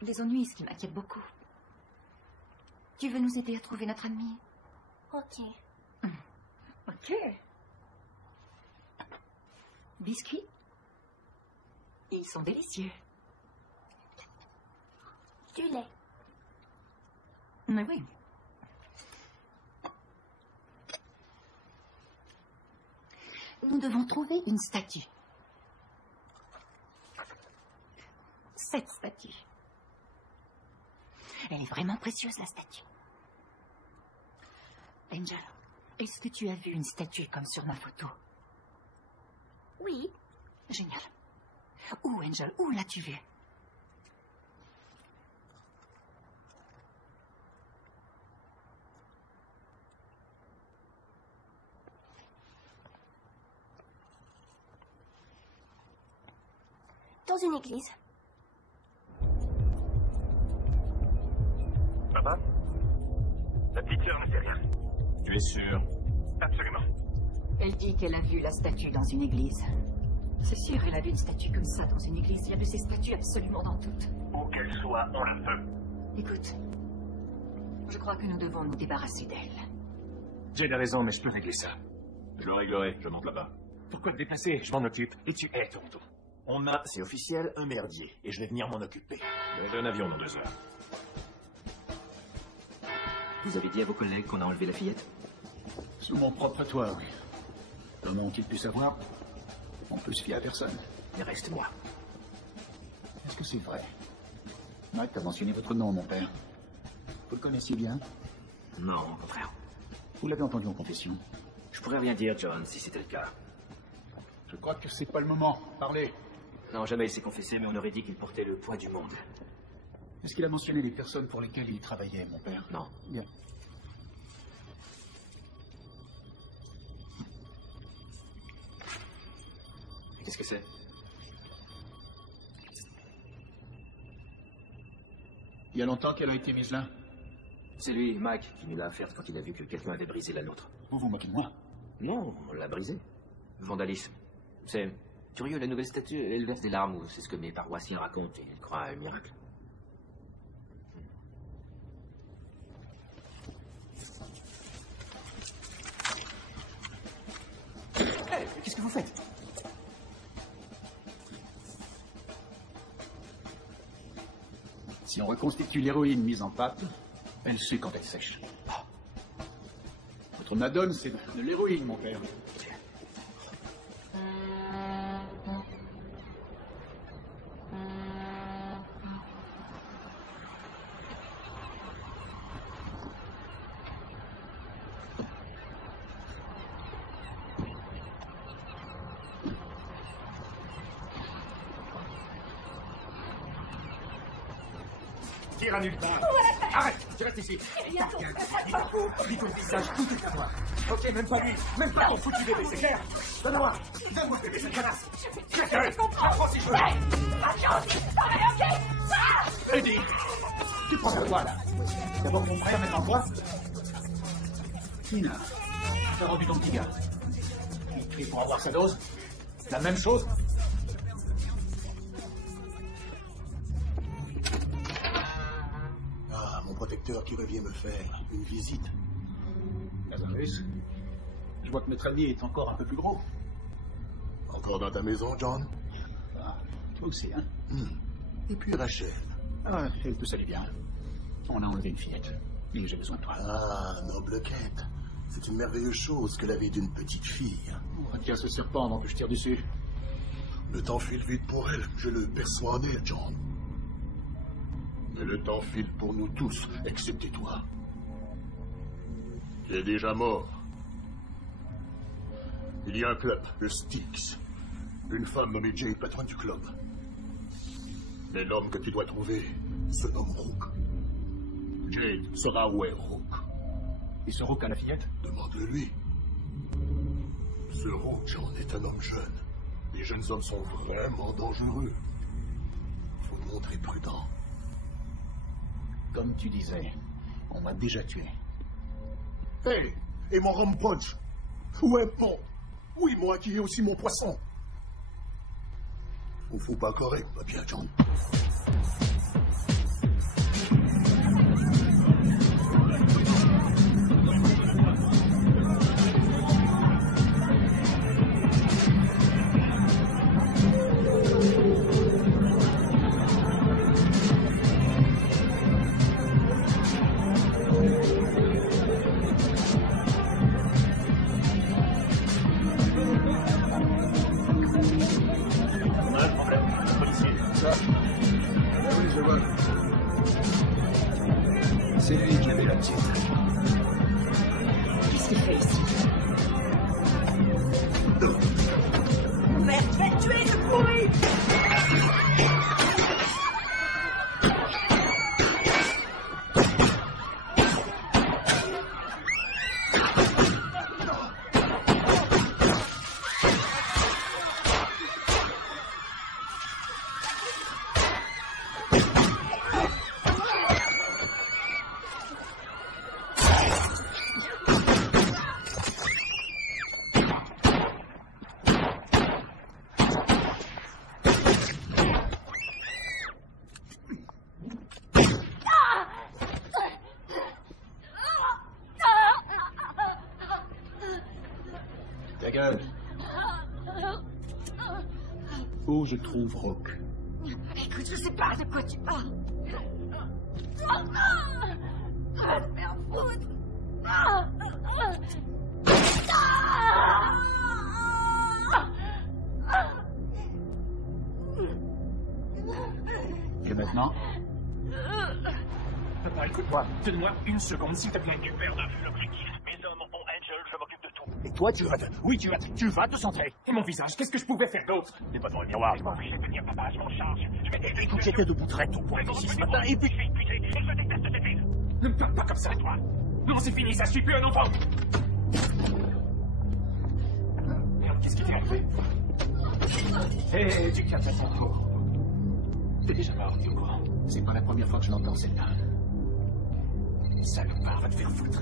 des ennuis, ce qui m'inquiète beaucoup. Tu veux nous aider à trouver notre ennemi? Ok. Ok. Biscuits? Ils sont délicieux. Du lait. Mais oui. Nous devons trouver une statue. Cette statue. Elle est vraiment précieuse, la statue. Angel, est-ce que tu as vu une statue comme sur ma photo? Oui. Génial. Où, Angel? Où l'as-tu vue? dans une église. Papa? La petite sœur ne sait rien. Tu es sûr? Absolument. Elle dit qu'elle a vu la statue dans une église. C'est sûr, elle a vu une statue comme ça dans une église. Il y a de ces statues absolument dans toutes. Où qu'elle soit, on la veut. Écoute, je crois que nous devons nous débarrasser d'elle. Jade a raison, mais je peux régler ça. Je le réglerai, je monte là-bas. Pourquoi te déplacer? Je m'en occupe. Et tu es, Toronto. On a, c'est officiel, un merdier, et je vais venir m'en occuper. J'ai un avion dans 2 heures. Vous avez dit à vos collègues qu'on a enlevé la fillette? Sous mon propre toit, oui. Comment ont-ils pu savoir? On peut se fier à personne. Il reste moi. Est-ce que c'est vrai? Mike a mentionné votre nom, mon père. Vous le connaissiez bien? Non, au contraire. Vous l'avez entendu en confession? Je pourrais rien dire, John, si c'était le cas. Je crois que c'est pas le moment. Parlez. Non, jamais il s'est confessé, mais on aurait dit qu'il portait le poids du monde. Est-ce qu'il a mentionné les personnes pour lesquelles il travaillait, mon père? Non. Bien. Qu'est-ce que c'est? Il y a longtemps qu'elle a été mise là? C'est lui, Mike, qui nous l'a offerte quand il a vu que quelqu'un avait brisé la nôtre. Vous vous moquez de moi? Non, on l'a brisée. Vandalisme. C'est curieux, la nouvelle statue, elle verse des larmes, c'est ce que mes paroissiens racontent, et ils croient à un miracle. Hey, qu'est-ce que vous faites? Si on reconstitue l'héroïne mise en pâte, elle sue quand elle sèche. Votre madone, c'est de l'héroïne, mon père. Tire à nulle part. Arrête, tu restes ici. Dis-toi le visage, tout est à toi. Ok, même pas lui, même pas ton foutu bébé, c'est clair? Donne-moi ce bébé, cette canasse. Apprends si je veux. Eddie, tu prends quoi là? D'abord mon frère, maintenant toi? Tina, t'as rendu ton petit gars. Il crie pour avoir sa dose? La même chose? Protecteur qui revient me faire une visite. Lazarus, je vois que notre ami est encore un peu plus gros. Encore dans ta maison, John? Ah, toi aussi, hein? Et puis Rachel? Ah, elle peut s'aller bien. On a enlevé une fillette. Et j'ai besoin de toi. Ah, noble quête. C'est une merveilleuse chose que la vie d'une petite fille. Retiens ce serpent avant que je tire dessus. Le temps file vite pour elle, je le perçois bien, John. Mais le temps file pour nous tous, excepté toi. Tu es déjà mort. Il y a un club, le Styx. Une femme nommée Jade, patronne du club. Mais l'homme que tu dois trouver se nomme Rook. Jade sera où est Rook. Et ce Rook a la fillette? Demande-le lui. Ce Rook, John, est un homme jeune. Les jeunes hommes sont vraiment dangereux. Faut te montrer prudent. Comme tu disais, on m'a déjà tué. Hey, et mon rum punch? Où est mon... Oui, moi qui ai aussi mon poisson. Faut pas correct, pas bien, John. C'est lui qui avait la petite. Qu'est-ce qu'il fait ici? Merde, faites tuer ce pourri! où je trouve Rook. Écoute, je sais pas de quoi tu parles. Va te faire foutre. Et maintenant? Papa, écoute-moi. Donne-moi une seconde, s'il te plaît. Super, on a vu l'objectif. Mes hommes ont Angel, je m'occupe de tout. Et toi, tu vas te centrer. Et mon visage, qu'est-ce que je pouvais faire d'autre? N'es pas dans le miroir. Je m'en obligé de te dire, papa, je m'en charge. Je vais t'aider. Écoute, j'étais debout très tôt pour être ici ce matin, et puis... Je suis épuisé, et je déteste cette ville. Ne me parle pas comme ça, toi. Non, c'est fini, ça, je suis plus un enfant. Merde, qu'est-ce qui t'est arrivé? Hé, tu captes ton corps. T'es déjà mort, t'es au courant? C'est pas la première fois que je l'entends, celle-là. Salopard, va te faire foutre.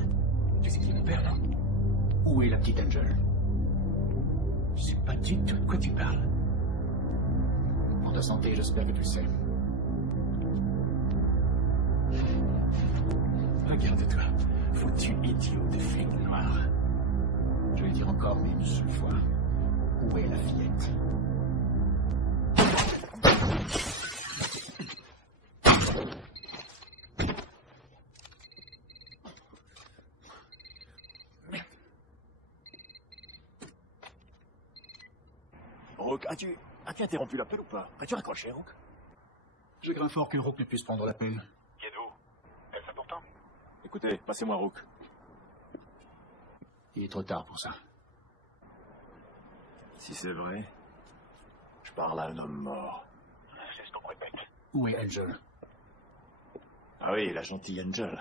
Tu sais qui est mon père, non? Où est la petite Angel? Je sais pas du tout de quoi tu parles. Pour ta santé, j'espère que tu le sais. Regarde-toi, foutu idiot de flic noir. Je vais le dire encore, mais une seule fois. Où est la fillette? Rook, as-tu interrompu l'appel ou pas? As-tu raccroché, Rook? Je crains fort que Rook ne puisse prendre l'appel. Qui êtes-vous? Est-ce important? Écoutez, passez-moi Rook. Il est trop tard pour ça. Si c'est vrai, je parle à un homme mort. C'est ce qu'on répète. Où est Angel? Ah oui, la gentille Angel.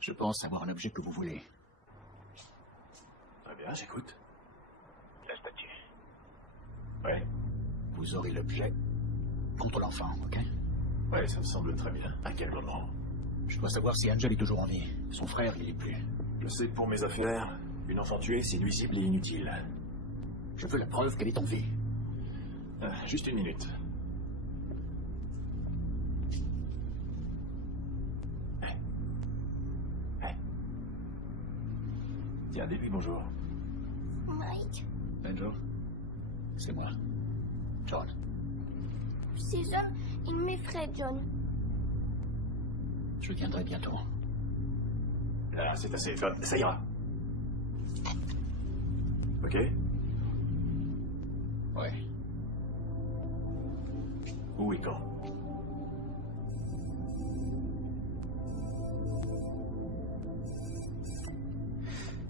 Je pense avoir un objet que vous voulez. Très bien, j'écoute. La statue. Ouais. Vous aurez l'objet contre l'enfant, ok? Ouais, ça me semble très bien. À quel moment? Je dois savoir si Angel est toujours en vie. Son frère, il est plus. Je sais que pour mes affaires, une enfant tuée, c'est nuisible et inutile. Je veux la preuve qu'elle est en vie. Juste une minute. Tiens, dis-lui bonjour. Mike. Angel, c'est moi. John. Ces hommes, ils m'effraient, John. Je viendrai bientôt. Là, c'est assez. Ça ira. Ok? Ouais. Où et quand?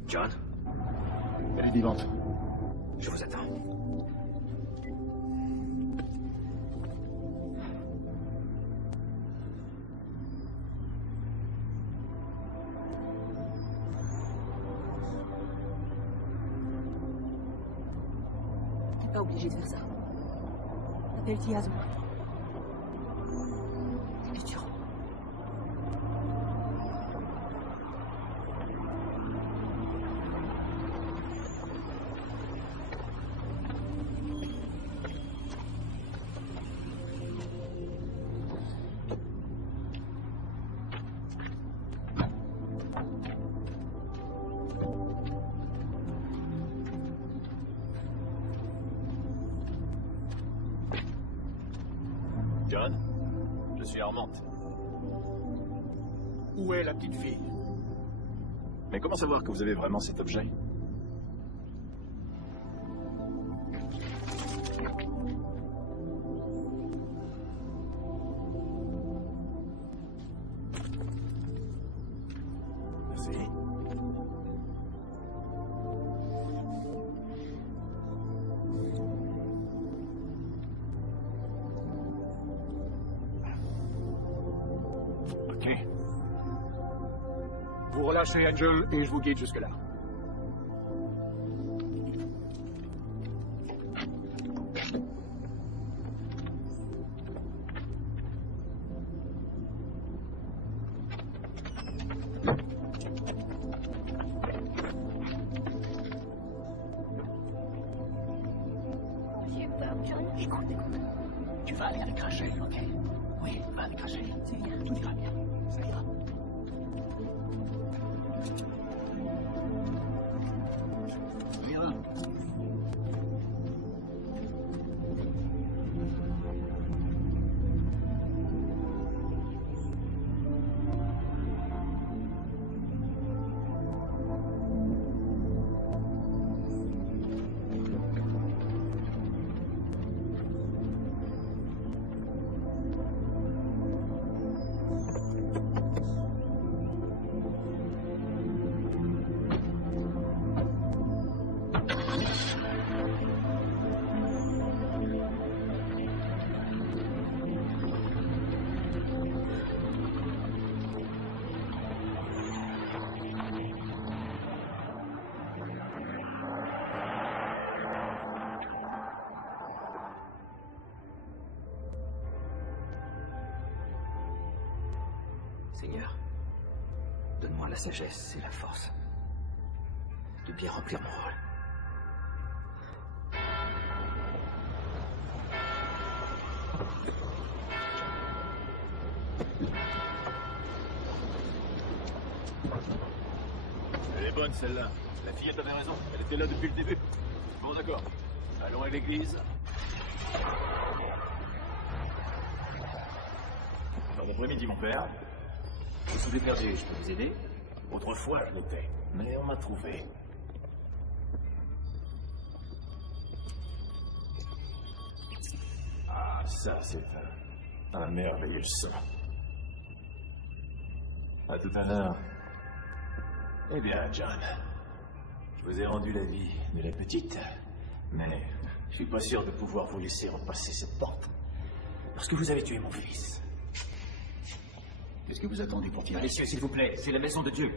John? Elle est vivante. Je vous attends. T'es pas obligé de faire ça. Appelle Tiaz. Et tu rentres. John? Je suis Armand. Où est la petite fille? Mais comment savoir que vous avez vraiment cet objet? Merci. Ok. Vous relâchez Angel et je vous guide jusque-là. J'ai peur, John. Écoute. Tu vas aller avec Rachel, ok? Oui, va avec Rachel. Tout ira bien. Ça ira. Ça ira. Seigneur, donne-moi la sagesse et la force de bien remplir mon rôle. Elle est bonne, celle-là. La fillette avait raison. Elle était là depuis le début. Bon, d'accord. Allons à l'église. Bon après-midi, mon père. Vous vous êtes perdu, je peux vous aider? Autrefois, je l'étais. Mais on m'a trouvé. Ah, ça, c'est un merveilleux son. À tout à l'heure. Eh bien, John, je vous ai rendu la vie de la petite, mais je suis pas sûr de pouvoir vous laisser repasser cette porte. Parce que vous avez tué mon fils. Qu'est-ce que vous attendez pour tirer? Messieurs, s'il vous plaît, c'est la maison de Dieu.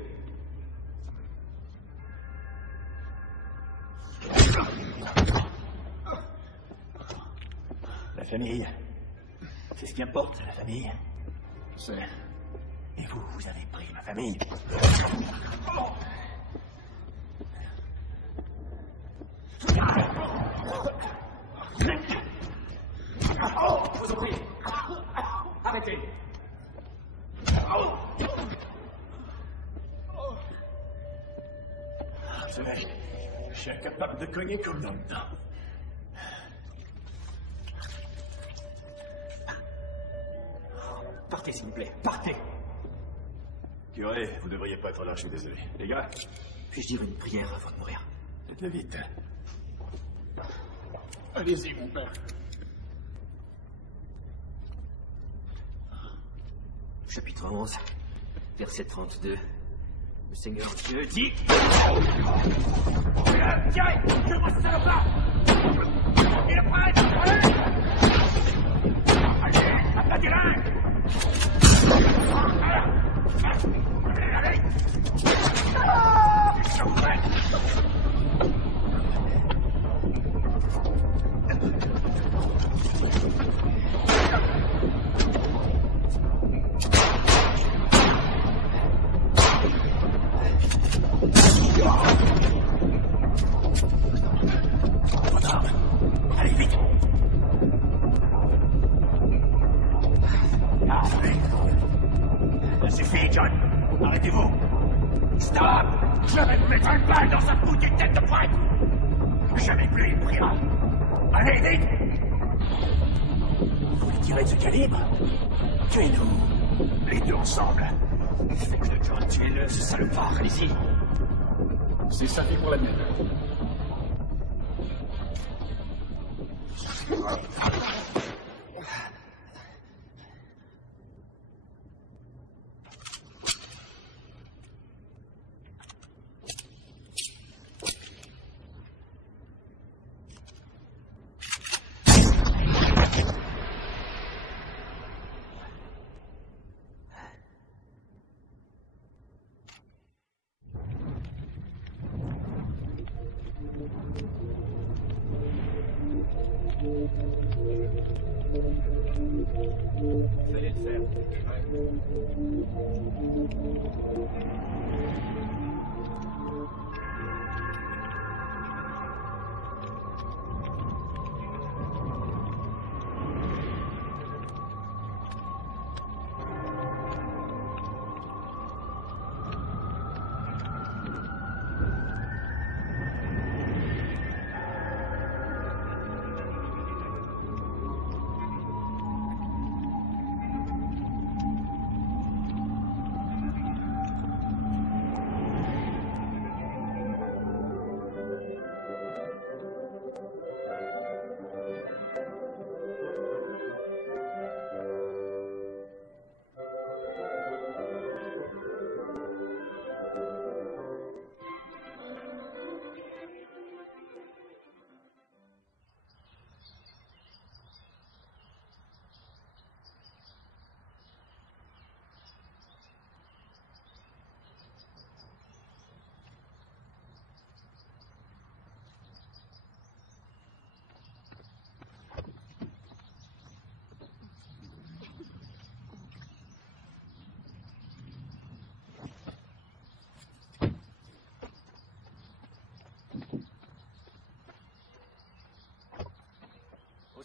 La famille, c'est ce qui importe, la famille. C'est... Et vous, vous avez pris ma famille. Je vous en prie. Arrêtez. Je suis incapable de cogner comme dans le temps. Partez, s'il vous plaît. Partez. Curé, vous devriez pas être là, je suis désolé. Les gars, puis-je dire une prière avant de mourir? faites-le vite. Allez-y, mon père. Chapitre 11, verset 32. Le Seigneur Dieu dit... Tirez! Je vois ce salopard! Il est prêt! Allez! À la délingue! Allez! Allez, vite! Ça suffit, John! Arrêtez-vous! Stop! Je vais vous mettre une balle dans sa foutue tête de prêtre! Jamais plus il priera! Allez, vite! Vous voulez tirer de ce calibre? Tuez-nous! Les deux ensemble! Faites-le, John, tuez-le, ce salopard, allez-y! C'est sa vie pour la mienne. Fallait le faire.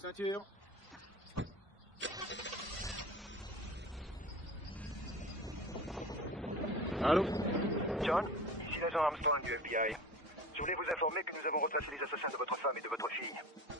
ceinture. Allô? John, ici l'agent Armstrong du FBI. Je voulais vous informer que nous avons retracé les assassins de votre femme et de votre fille.